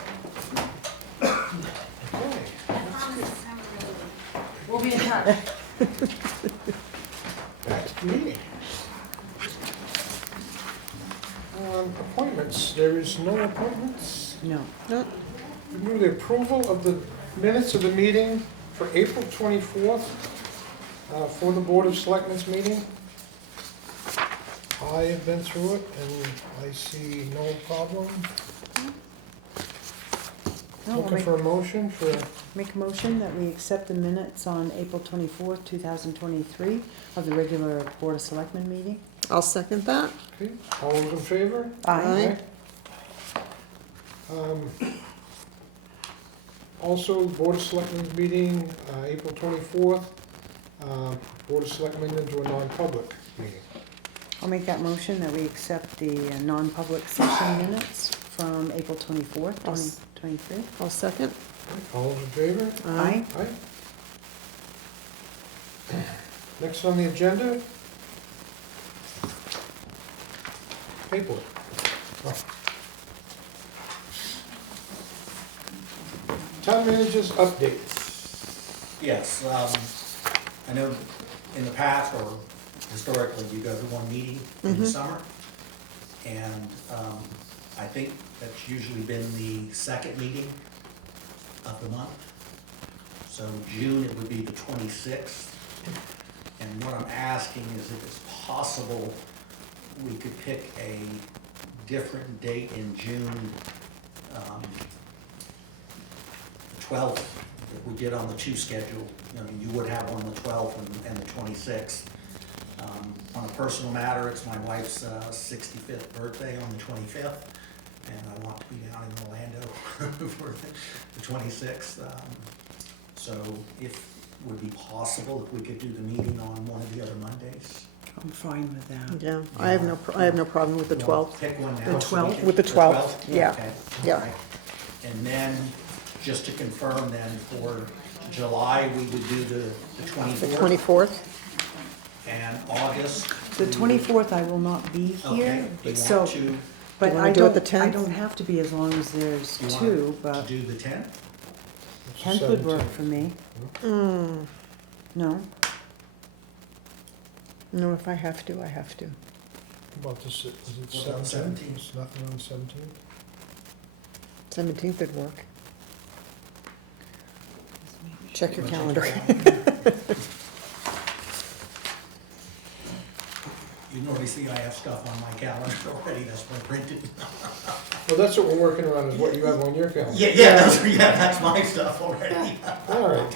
Okay. We'll be in touch. Back to the meeting. Appointments, there is no appointments. No. We move the approval of the minutes of the meeting for April 24th for the Board of Selectmen's meeting. I have been through it and I see no problem. No, I'll Looking for a motion for, make a motion that we accept the minutes on April 24th, 2023 of the regular Board of Selectmen meeting. I'll second that. okay, all those in favor? Aye. Also, Board of Selectmen's meeting, April 24th, Board of Selectmen into a non-public meeting. I'll make that motion that we accept the non-public session minutes from April 24th, I'll s- 2023. I'll second. All those in favor? Aye. Aye. Next on the agenda. Paperwork. Oh. Town managers updates. Yes, I know in the past, or historically, you go to one meeting in the summer. And I think that's usually been the second meeting of the month. So June, it would be the 26th. And what I'm asking is if it's possible, we could pick a different date in June, 12th, if we did on the two schedule. You know, you would have on the 12th and the 26th. On a personal matter, it's my wife's 65th birthday on the 25th, and I want to be down in Orlando for the 26th. So if it would be possible, if we could do the meeting on one of the other Mondays. I'm fine with that. Yeah, I have no problem with the You want to 12th. Pick one now. The 12th? With the 12th, yeah, Okay. yeah. All right. And then, just to confirm then, for July, we would do the The 24th, 24th? and August. The 24th I will not be Okay, here, you so, want to but You wanna I do it don't, the I 10th? don't have to be as long as there's You want two, but do the 10th? 10th would work for me. Mm, No? no, if I have to, I have to. About this, is it What about 17th? 17th? There's nothing on the 17th? 17th would work. Check your Wanna check calendar. your You already see I have stuff on my calendar already, that's been printed. Well, that's what we're working around, is what you have on your calendar. That's my stuff already. All right.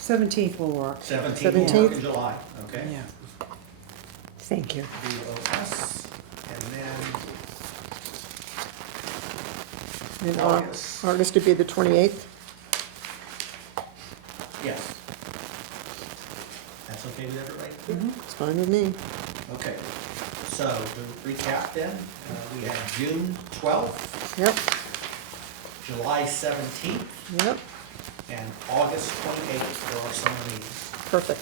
17th will work. 17th 17th? in July, okay? Yeah. Thank you. BOS, and then And August. August would be the 28th? Yes. That's okay with everybody? It's fine with me. Okay, so to recap then, we have June 12th, Yep, July 17th, yep, and August 28th for our summer meetings. perfect.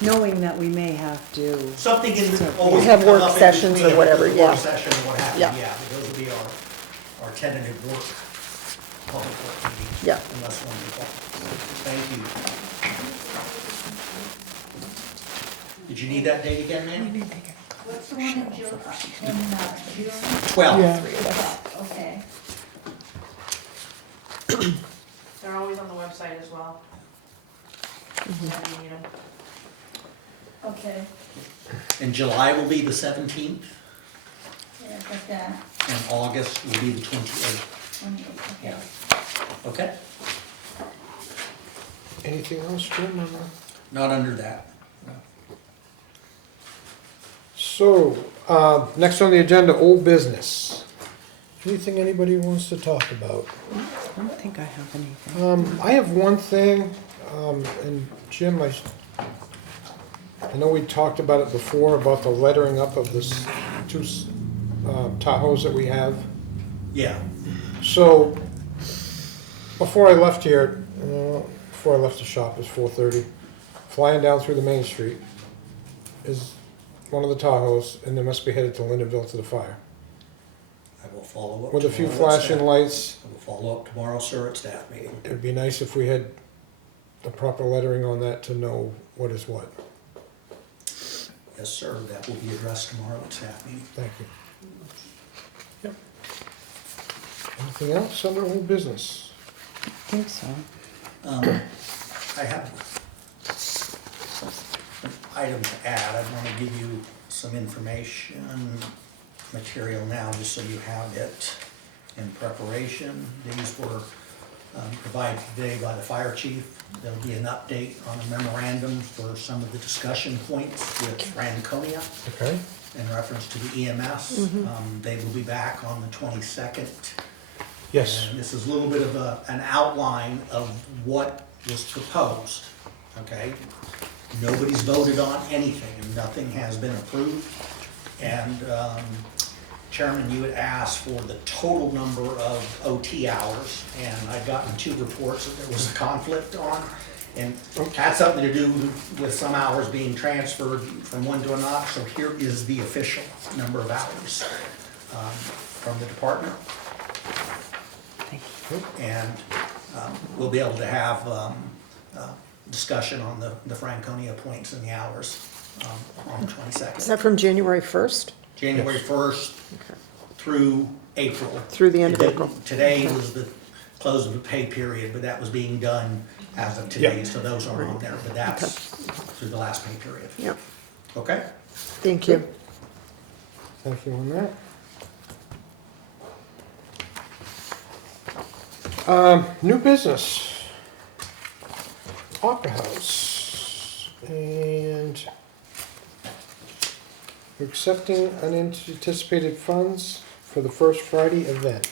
Knowing that we may have to, Something in, So- always Have come work up in sessions or between, whatever, work yeah. session or what have you, Yeah. yeah, but those will be our tentative work, public work meetings. Yeah. Unless one before. Thank you. Did you need that date again, ma'am? the one in June? 12. Yeah. Okay. They're always on the website as well. Whenever you need them. Okay, And July will be the 17th, yeah, got that, and August will be the 28th. okay. Yeah. Okay? Anything else, Jim? on that? Not under that. No. So, next on the agenda, old business. Anything anybody wants to talk about? I don't think I have anything. I have one thing, and Jim, I know we talked about it before, about the lettering up of this two Tahoes that we have. Yeah. So, before I left here, before I left the shop, it was 4:30, flying down through the main street is one of the Tahoes, and they must be headed to Lindenville to the fire. I will follow up. With a few tomorrow at flashing staff. lights. I will follow up tomorrow, sir, at staff meeting. It'd be nice if we had the proper lettering on that to know what is what. Yes, sir, that will be addressed tomorrow at staff meeting. Thank you. Yep. Anything else under old business? I think so. I have an item to add. I want to give you some information, material now, just so you have it in preparation. These were provided today by the fire chief. There'll be an update on a memorandum for some of the discussion points with Franconia Okay. in reference to the EMS. They will be back on the 22nd. Yes. And this is a little bit of an outline of what was proposed, okay? Nobody's voted on anything, and nothing has been approved. And Chairman, you had asked for the total number of OT hours, and I'd gotten 2 reports that there was a conflict on. And it had something to do with some hours being transferred from one to another, so here is the official number of hours from the department. And we'll be able to have discussion on the Franconia points and the hours on the Is 22nd. that from January 1st January 1st through April. through the end of April? Today was the close of the pay period, but that was being done as of today, Yep. so those aren't on there, but that's through the last pay period. Yep. Okay? Thank you. Thank you on that. New business. Opera House. And we're accepting unanticipated funds for the First Friday event.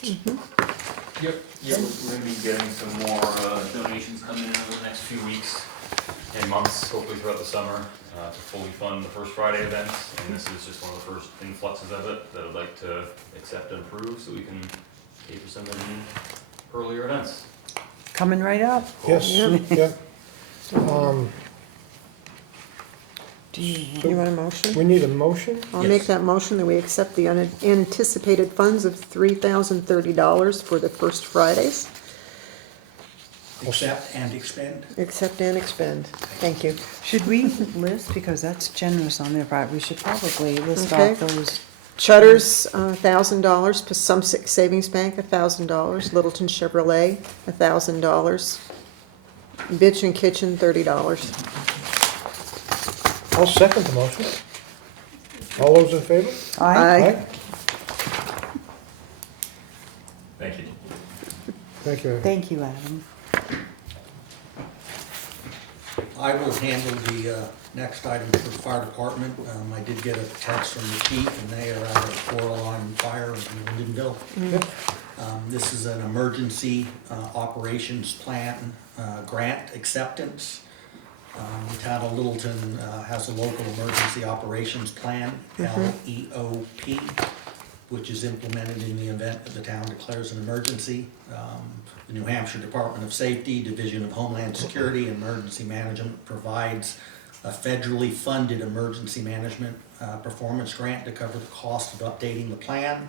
Yep, we're gonna be getting some more donations coming in over the next few weeks and months, hopefully throughout the summer, to fully fund the First Friday events. And this is just one of the first influxes of it that I'd like to accept and approve so we can pay for some of the earlier events. Coming right up. Yes, yeah. Do you want a motion? We need a motion? I'll Yes. make that motion that we accept the unanticipated funds of $3,030 for the First Fridays. Accept and expend. Accept and expend. Thank you. Should we list, because that's generous on their part, we should probably list Okay. off those. Shutters, $1,000, Some Savings Bank, $1,000, Littleton Chevrolet, $1,000, Bitch and Kitchen, $30. I'll second the motion. All those in favor? Aye. Thank you. Thank you. Thank you, Adam. I will handle the next item for the fire department. I did get a text from the chief, and they are out of 4-alarm fire in Lindenville. This is an emergency operations plan grant acceptance. The town of Littleton has a local emergency operations plan, LEOP, which is implemented in the event that the town declares an emergency. The New Hampshire Department of Safety, Division of Homeland Security and Emergency Management provides a federally funded emergency management performance grant to cover the cost of updating the plan.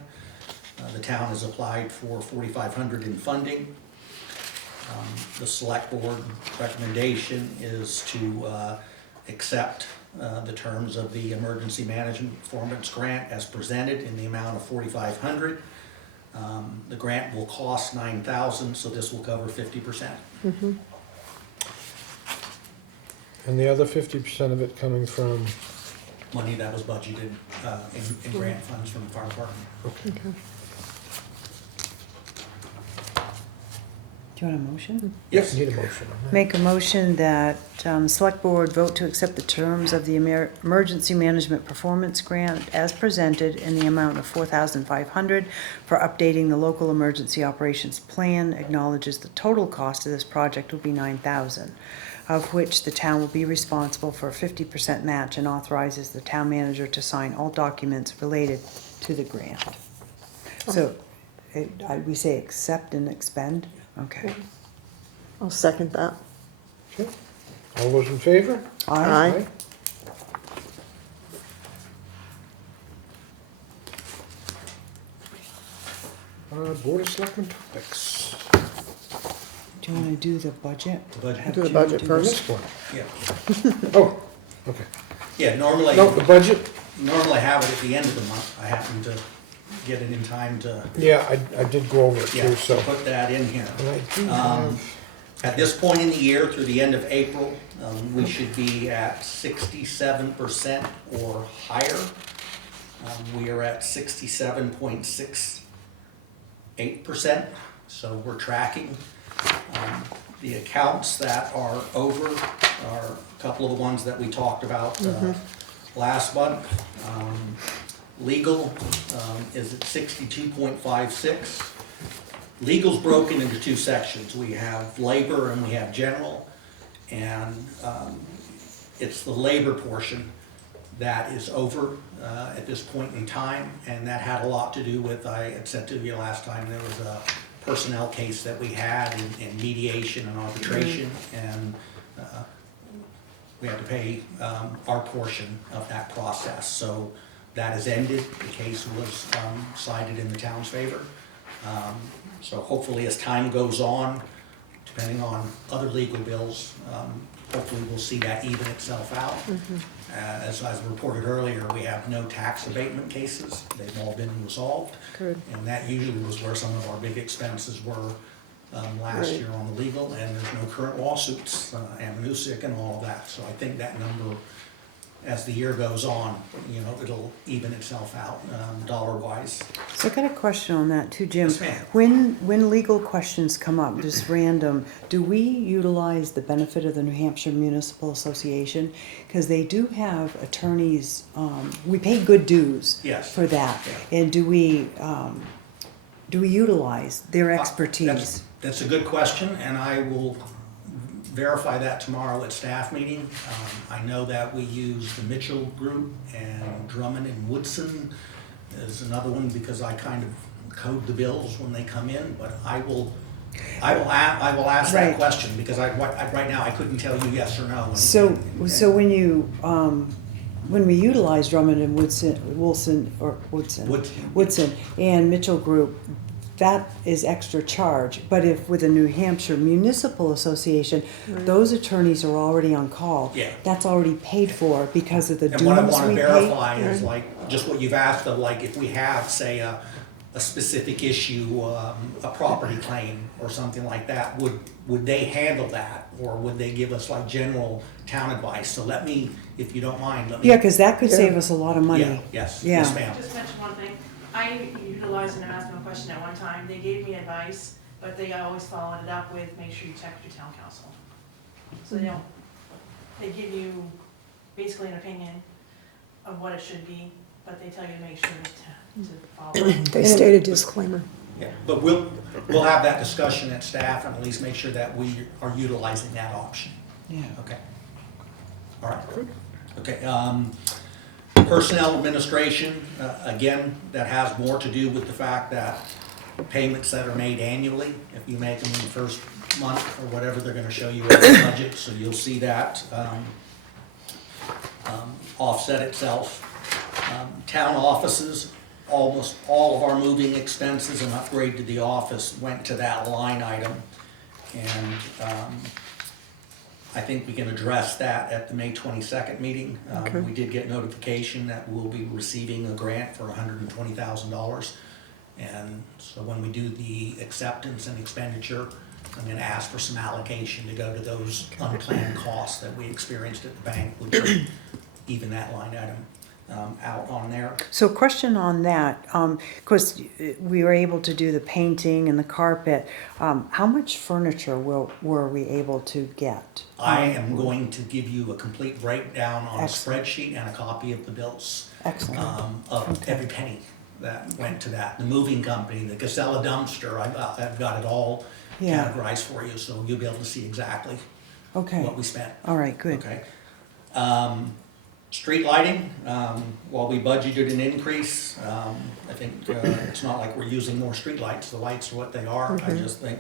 The town has applied for $4,500 in funding. The select board recommendation is to accept the terms of the Emergency Management Performance Grant as presented in the amount of $4,500. The grant will cost $9,000, so this will cover 50%. And the other 50% of it coming from, Money that was budgeted in grant funds from the fire department. okay. Do you want a motion? Yes. Need a motion on that. Make a motion that Select Board vote to accept the terms of the Emergency Management Performance Grant as presented in the amount of $4,500 for updating the local emergency operations plan, acknowledges the total cost of this project will be $9,000, of which the town will be responsible for a 50% match, and authorizes the town manager to sign all documents related to the grant. So, we say accept and expend? Okay. I'll second that. Okay. All those in favor? Aye. Board of Selectmen topics. Do you want to do the budget? The budget. Have Do the Jim budget do first. This one. Yeah. Oh, okay. Yeah, normally, No, the budget, normally I have it at the end of the month. I happen to get it in time to, yeah, I did go over it yeah, too, so. put that in here. And I do Um, have, At this point in the year, through the end of April, we should be at 67% or higher. We are at 67.68%, so we're tracking. The accounts that are over are a couple of the ones that we talked about last month. Legal is at 62.56. Legal's broken into two sections. We have labor and we have general, and it's the labor portion that is over at this point in time, and that had a lot to do with, I had said to you last time, there was a personnel case that we had in mediation and arbitration, and we had to pay our portion of that process. So that has ended. The case was cited in the town's favor. So hopefully as time goes on, depending on other legal bills, hopefully we'll see that even itself out. As I reported earlier, we have no tax abatement cases. They've all been resolved. Good. And that usually was where some of our big expenses were last Right. year on the legal, and there's no current lawsuits, Amanuensis and all of that. So I think that number, as the year goes on, you know, it'll even itself out, dollar-wise. So I got a question on that too, Jim. Yes, ma'am. When legal questions come up, just random, do we utilize the benefit of the New Hampshire Municipal Association? Because they do have attorneys, we pay good dues Yes. for that. And do we utilize their expertise? That's a good question, and I will verify that tomorrow at staff meeting. I know that we use the Mitchell Group, and Drummond and Woodson is another one, because I kind of code the bills when they come in, but I will ask that Right. question, because right now I couldn't tell you yes or no. So when we utilize Drummond and Woodson and Mitchell Group, that is extra charge. But if with the New Hampshire Municipal Association, those attorneys are already on call. Yeah. That's already paid for because of the And dues we what pay. I want to verify is like, just what you've asked of, like, if we have, say, a specific issue, a property claim or something like that, would they handle that? Or would they give us like general town advice? So let me, if you don't mind, let me. Yeah, because that could save us a lot of money. Yeah, yes, Yeah. yes, ma'am. Just mention one thing, I utilized an asthma question at one time, they gave me advice, but they always followed it up with, make sure you check with your town council. So they give you basically an opinion of what it should be, but they tell you to make sure to follow it. They state a disclaimer. Yeah, but we'll have that discussion at staff and at least make sure that we are utilizing that option. Yeah. Okay. All right. Okay, personnel administration, again, that has more to do with the fact that payments that are made annually, if you make them in the first month or whatever, they're gonna show you in the budget, so you'll see that offset itself. Town offices, almost all of our moving expenses and upgrade to the office went to that line item. And I think we can address that at the May 22nd meeting. Okay. We did get notification that we'll be receiving a grant for $120,000. And so when we do the acceptance and expenditure, I'm gonna ask for some allocation to go to those unplanned costs that we experienced at the bank, which will even that line item out on there. So question on that, because we were able to do the painting and the carpet, how much furniture were we able to get? I am going to give you a complete breakdown on a Excellent. spreadsheet and a copy of the bills. Excellent. Of Okay. every penny that went to that. The moving company, the Casella dumpster, I've got it all Yeah. categorized for you, so you'll be able to see exactly Okay, what we spent. all right, good. Okay. Street lighting, while we budgeted an increase, I think it's not like we're using more street lights. The lights are what they are. I just think,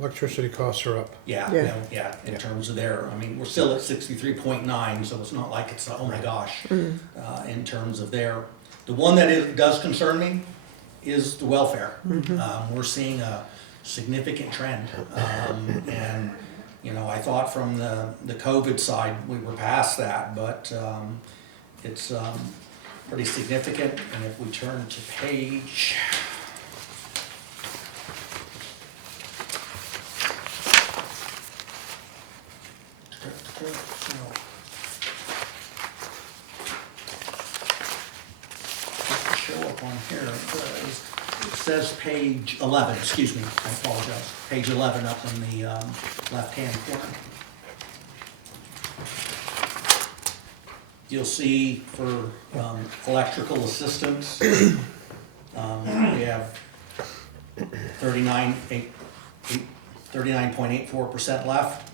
Electricity costs are up. yeah, Yeah. you know, yeah, in terms of their, I mean, we're still at 63.9, so it's not like it's, oh my gosh, in terms of their. The one that does concern me is the welfare. We're seeing a significant trend, and, you know, I thought from the COVID side, we were past that, but it's pretty significant. And if we turn to page, doesn't show up on here, it says page 11, excuse me, I apologize. Page 11 up in the left-hand corner. You'll see for electrical assistance, we have 39.84% left.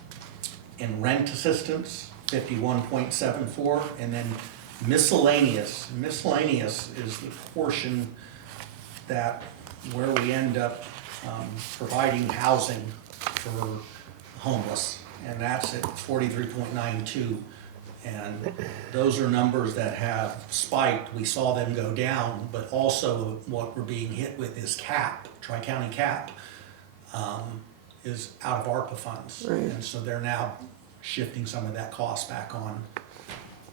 In rent assistance, 51.74, and then miscellaneous. Miscellaneous is the portion that where we end up providing housing for homeless, and that's at 43.92. And those are numbers that have spiked. We saw them go down, but also what we're being hit with is cap, Tri-County cap, is out of ARPA funds. Right. And so they're now shifting some of that cost back on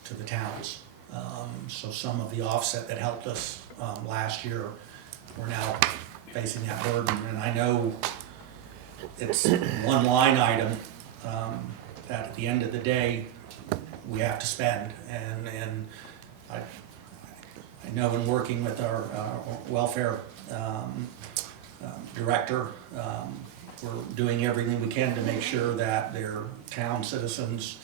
to the towns. So some of the offset that helped us last year, we're now facing that burden. And I know it's one line item that at the end of the day, we have to spend. And I know in working with our welfare director, we're doing everything we can to make sure that their town citizens,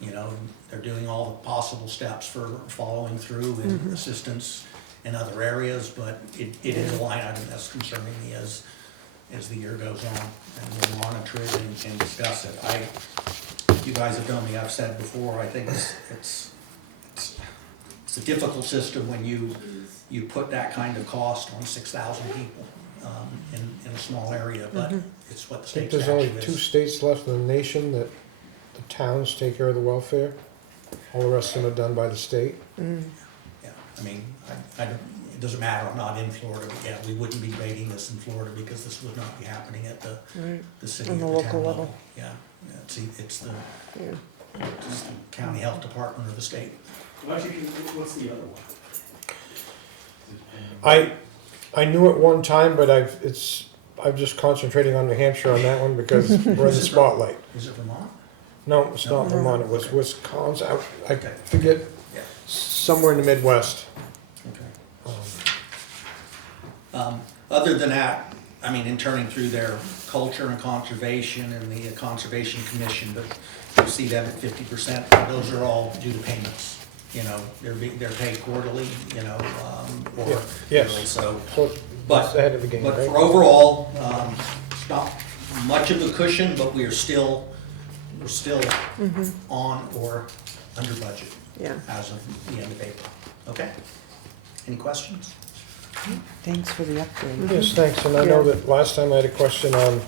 you know, they're doing all the possible steps for following through and assistance in other areas, but it is a line item that's concerning me as the year goes on, and we'll monitor it and discuss it. You guys have known me, I've said before, I think it's a difficult system when you put that kind of cost on 6,000 people in a small area, but it's what the I think state there's statute only is. 2 states left in the nation that the towns take care of the welfare. All the rest of them are done by the state. Yeah, I mean, I don't, it doesn't matter, I'm not in Florida, but yeah, we wouldn't be debating this in Florida because this would not be happening at the city or On the the town local level. level. Yeah, it's the Yeah. it's the county health department or the state. What's the other one? I knew it one time, but I'm just concentrating on New Hampshire on that one because we're in the spotlight. Is it Vermont? No, it's not Vermont, it was Wisconsin, I Okay. forget, Yeah. somewhere in the Midwest. Okay. Um, Other than that, I mean, in turning through their culture and conservation and the Conservation Commission, but you see them at 50%, those are all due to payments. You know, they're paid quarterly, you know, or Yeah, yes. yearly, so. So But- it's ahead of the game, But right? for overall, it's not much of a cushion, but we're still on or under budget Yeah. as of the end of April. Okay? Any questions? Thanks for the update. Yes, thanks, and I know that last time I had a question on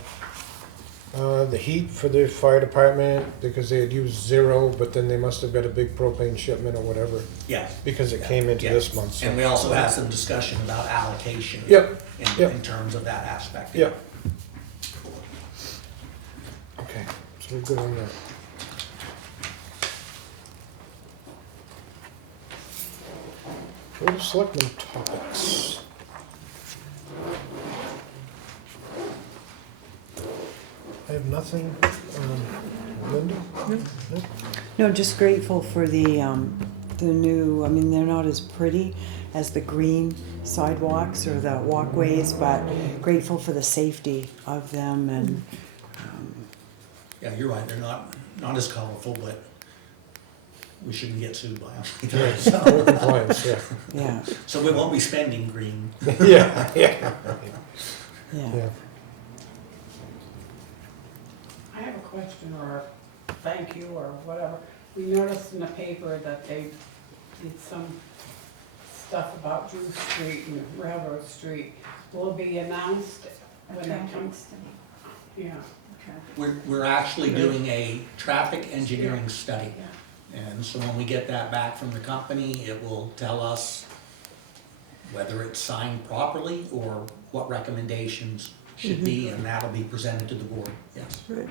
the heat for the fire department, because they had used 0, but then they must have got a big propane shipment or whatever, Yeah. because it came into Yeah. this month, so. And we also had some discussion about allocation. Yep, In yep. terms of that aspect. Yeah. Okay. So we're good on that. Board of Selectmen topics. I have nothing. Linda? No. No, just grateful for the new, I mean, they're not as pretty as the green sidewalks or the walkways, but grateful for the safety of them and, Yeah, you're right, they're not as colorful, but we shouldn't get sued by them. Yeah, So- we're compliance, yeah. yeah, So we won't be spending green. Yeah, yeah. yeah. I have a question or a thank you or whatever. We noticed in the paper that they did some stuff about Drew Street and Railroad Street. Will it be announced when it comes? Yeah. We're actually doing a traffic engineering study. And so when we get that back from the company, it will tell us whether it's signed properly or what recommendations should be, and that'll be presented to the board, yes. Right.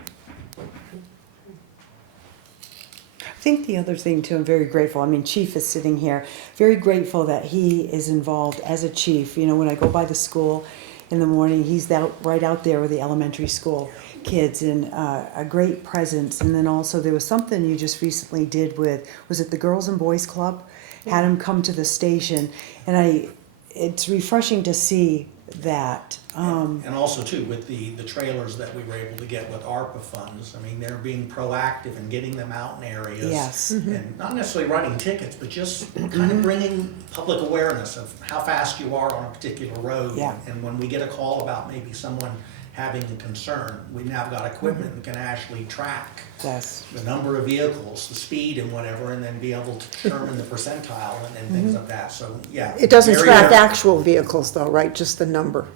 I think the other thing too, I'm very grateful, I mean, Chief is sitting here, very grateful that he is involved as a chief. You know, when I go by the school in the morning, he's right out there with the elementary school kids, and a great presence. And then also there was something you just recently did with, was it the Girls and Boys Club? Had him come to the station, and it's refreshing to see that. And also too, with the trailers that we were able to get with ARPA funds, I mean, they're being proactive in getting them out in areas. Yes. And not necessarily writing tickets, but just kind of bringing public awareness of how fast you are on a particular road. Yeah. And when we get a call about maybe someone having a concern, we now got equipment that can actually track Yes. the number of vehicles, the speed and whatever, and then be able to determine the percentile and things like that, so, yeah. It doesn't very track good. actual vehicles though, right? Just the number.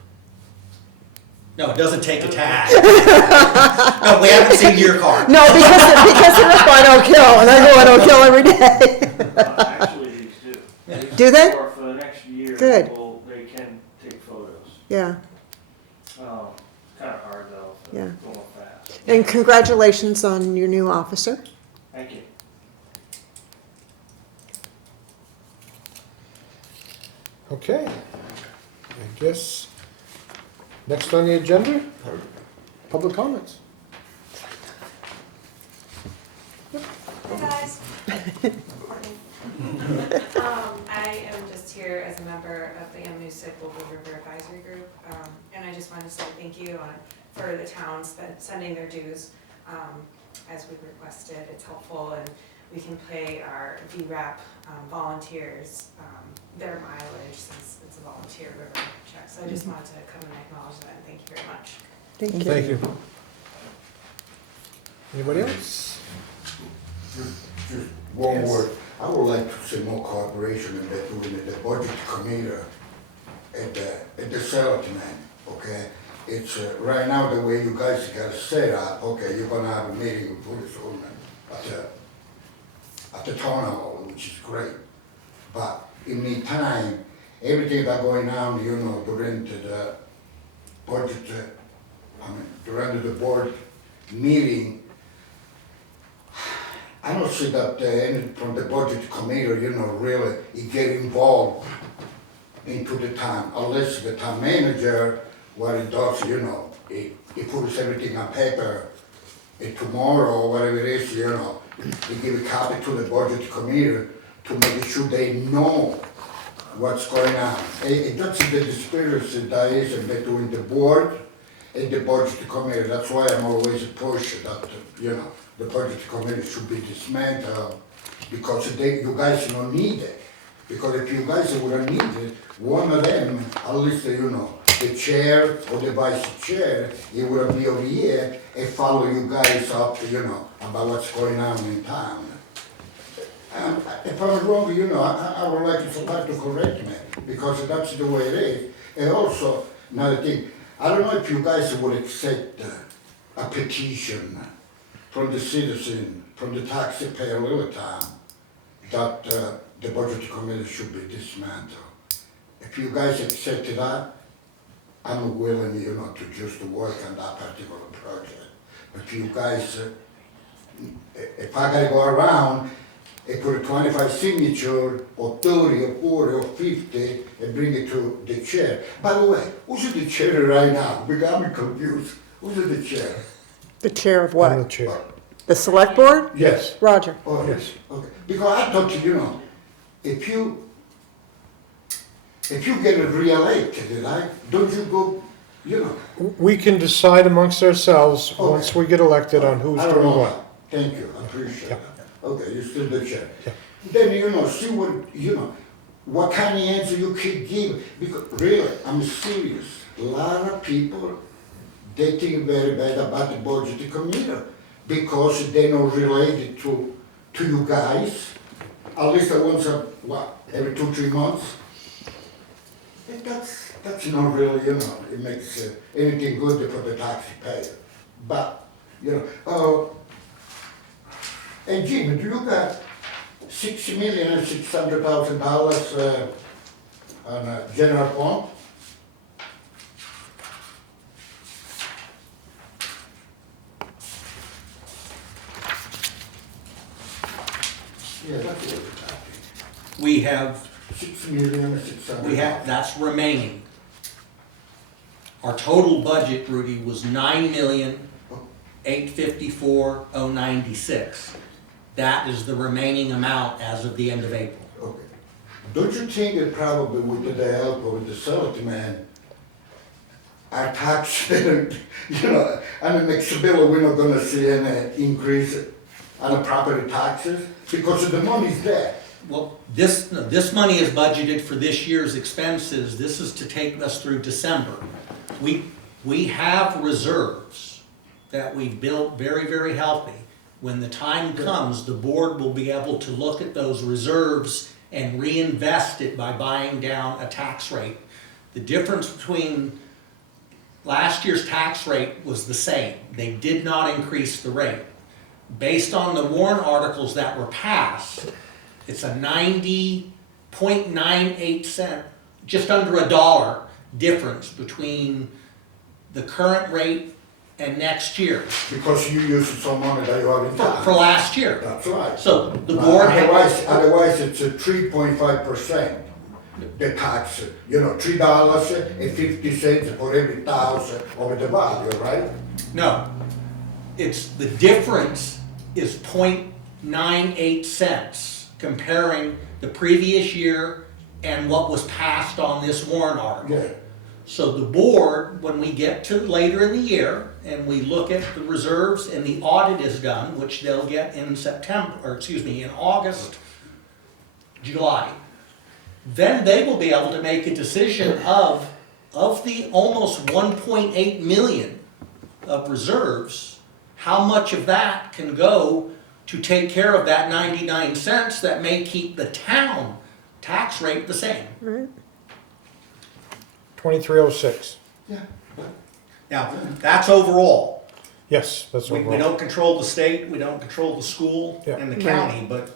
No, it doesn't take a tag. No, we haven't seen your car. No, because they're up on Oak Hill, and I go on Oak Hill every day. Actually, these do. Do they? For the next year, Good. they can take photos. Yeah, Kind of hard though, so Yeah. going fast. and congratulations on your new officer. Thank you. Okay. I guess, next on the agenda, public comments. Hi guys. I am just here as a member of the Amnesic Local River Advisory Group, and I just wanted to say thank you for the towns that sending their dues as we requested. It's helpful, and we can pay our VRAP volunteers their mileage since it's a volunteer river check. So I just wanted to come and acknowledge that, and thank you very much. Thank you. Thank you. Anybody else? Just one word. I would like to see more cooperation in the budget committee at the selectmen, okay? It's right now the way you guys got it set up, okay, you're gonna have a meeting with police at the town hall, which is great. But in the meantime, everything that going on, you know, during the budget, during the board meeting, I don't see that any from the budget committee, you know, really get involved into the town, unless the town manager, what he does, you know, he puts everything on paper, and tomorrow, or whatever it is, you know, he give a copy to the budget committee to make sure they know what's going on. That's the conspiracy that is between the board and the budget committee. That's why I'm always push that, you know, the budget committee should be dismantled, because you guys don't need it. Because if you guys would need it, one of them, at least, you know, the chair or the vice chair, he will be over here and follow you guys up, you know, about what's going on in town. If I'm wrong, you know, I would like somebody to correct me, because that's the way it is. And also, another thing, I don't know if you guys would accept a petition from the citizen, from the taxpayer of Littleton, that the budget committee should be dismantled. If you guys accept that, I'm willing, you know, to just work on that particular project. But if you guys if I gotta go around and put a 25 signature, or 30, or 40, or 50, and bring it to the chair. By the way, who's in the chair right now? Because I'm confused. Who's in the chair? The chair of I'm what? the chair. The select board? Yes. Roger. Oh, yes, okay. Because I thought, if you get reelected, right, don't you go, We can decide amongst ourselves, Okay. once we get elected, on who's I don't doing know. what. Thank you, I appreciate Yeah. that. Okay, you're still the chair. Yeah. Then, see what kind of answer you can give. Because really, I'm serious. A lot of people, they think very bad about the budget committee because they're not related to you guys. At least once, every 2-3 months. And that's not really, it makes anything good for the taxpayer. But, and Jimmy, do you got $6,600,000 on a general fund? Yeah, that's what we're talking. We have, 6,600,000. that's remaining. Our total budget, Rudy, was 9,854,096. That is the remaining amount as of the end of April. Okay. Don't you think that probably with the help of the selectmen, our tax, and the next bill, we're not gonna see any increase on the property taxes? Because the money's there. Well, this money is budgeted for this year's expenses. This is to take us through December. We have reserves that we've built very, very healthy. When the time comes, the board will be able to look at those reserves and reinvest it by buying down a tax rate. The difference between last year's tax rate was the same. They did not increase the rate. Based on the warrant articles that were passed, it's a 90.98 cent, just under $1 difference between the current rate and next year. Because you used some money that you already got. For last year. That's right. So the board Otherwise, it's a 3.5%. The tax, $3.50 for every thousand over the value, right? No, it's, the difference is 0.98 cents comparing the previous year and what was passed on this warrant article. Yeah. So the board, when we get to later in the year and we look at the reserves and the audit is done, which they'll get in in August, July, then they will be able to make a decision of the almost 1.8 million of reserves, how much of that can go to take care of that 99 cents that may keep the town tax rate the same. Right. 2306. Yeah. Now, that's overall. Yes, that's We overall. don't control the state, we don't control the school Yeah. and the county, but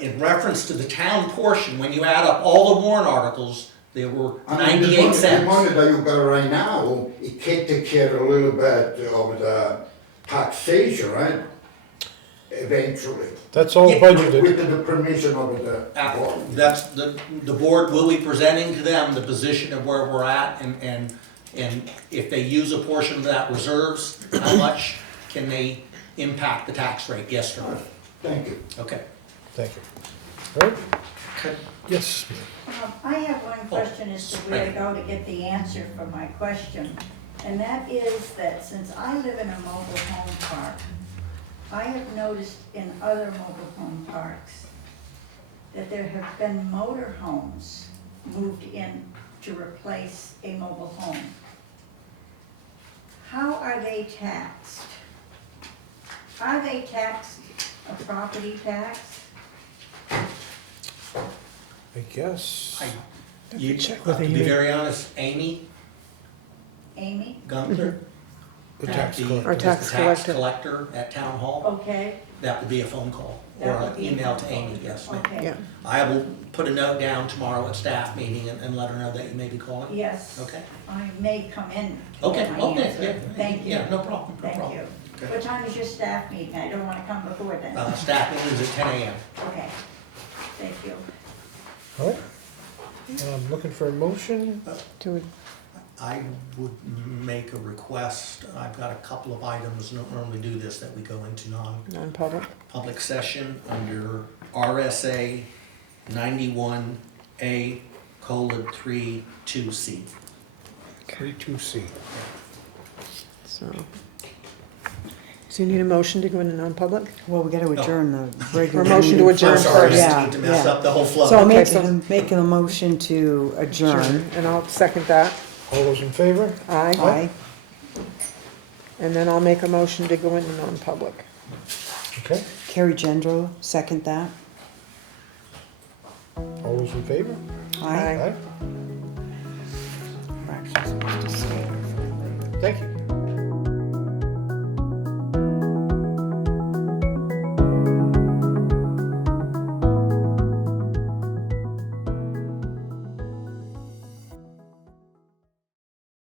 in reference to the town portion, when you add up all the warrant articles, there were 98 The cents. money that you got right now, it can take care a little bit of the taxation, right? Eventually. That's all Yeah. budgeted. With the permission of the board. That's, the board will be presenting to them the position of where we're at and if they use a portion of that reserves, how much can they impact the tax rate? Yes or no? Thank you. Okay. Thank you. All right? Yes. I have one question as to where to go to get the answer for my question. And that is that since I live in a mobile home park, I have noticed in other mobile home parks that there have been motor homes moved in to replace a mobile home. How are they taxed? Are they taxed a property tax? I guess. You, check to with be Amy. very honest, Amy Amy? Gunther, The tax collector. Our tax collector. collector at town hall, Okay, that would be a phone call or That would an be a email to phone call. Amy, yes ma'am. okay. Yeah. I will put a note down tomorrow at staff meeting and let her know that you may be calling. Yes. Okay. I may come in to Okay, get my okay, answer. yeah. Thank you. Yeah, no problem, no Thank problem. you. What time is your staff meeting? I don't wanna come before then. Staff meeting is at 10 a.m. Okay, thank you. All right. I'm looking for a motion. To, I would make a request, I've got a couple of items, don't normally do this, that we go into non-public? non-public session under RSA 91A:3(2)C. 32C. So you need a motion to go into non-public? Well, we gotta adjourn the regular. Or motion to meeting adjourn Sorry, first. I need to mess up the whole flow. So I'm Okay, so- making a motion to adjourn. And I'll second that. All those in favor? Aye. Aye. And then I'll make a motion to go into non-public. Okay. Carrie Gendro, second that. All those in favor? Aye. Aye. We're actually supposed to say it. Thank you.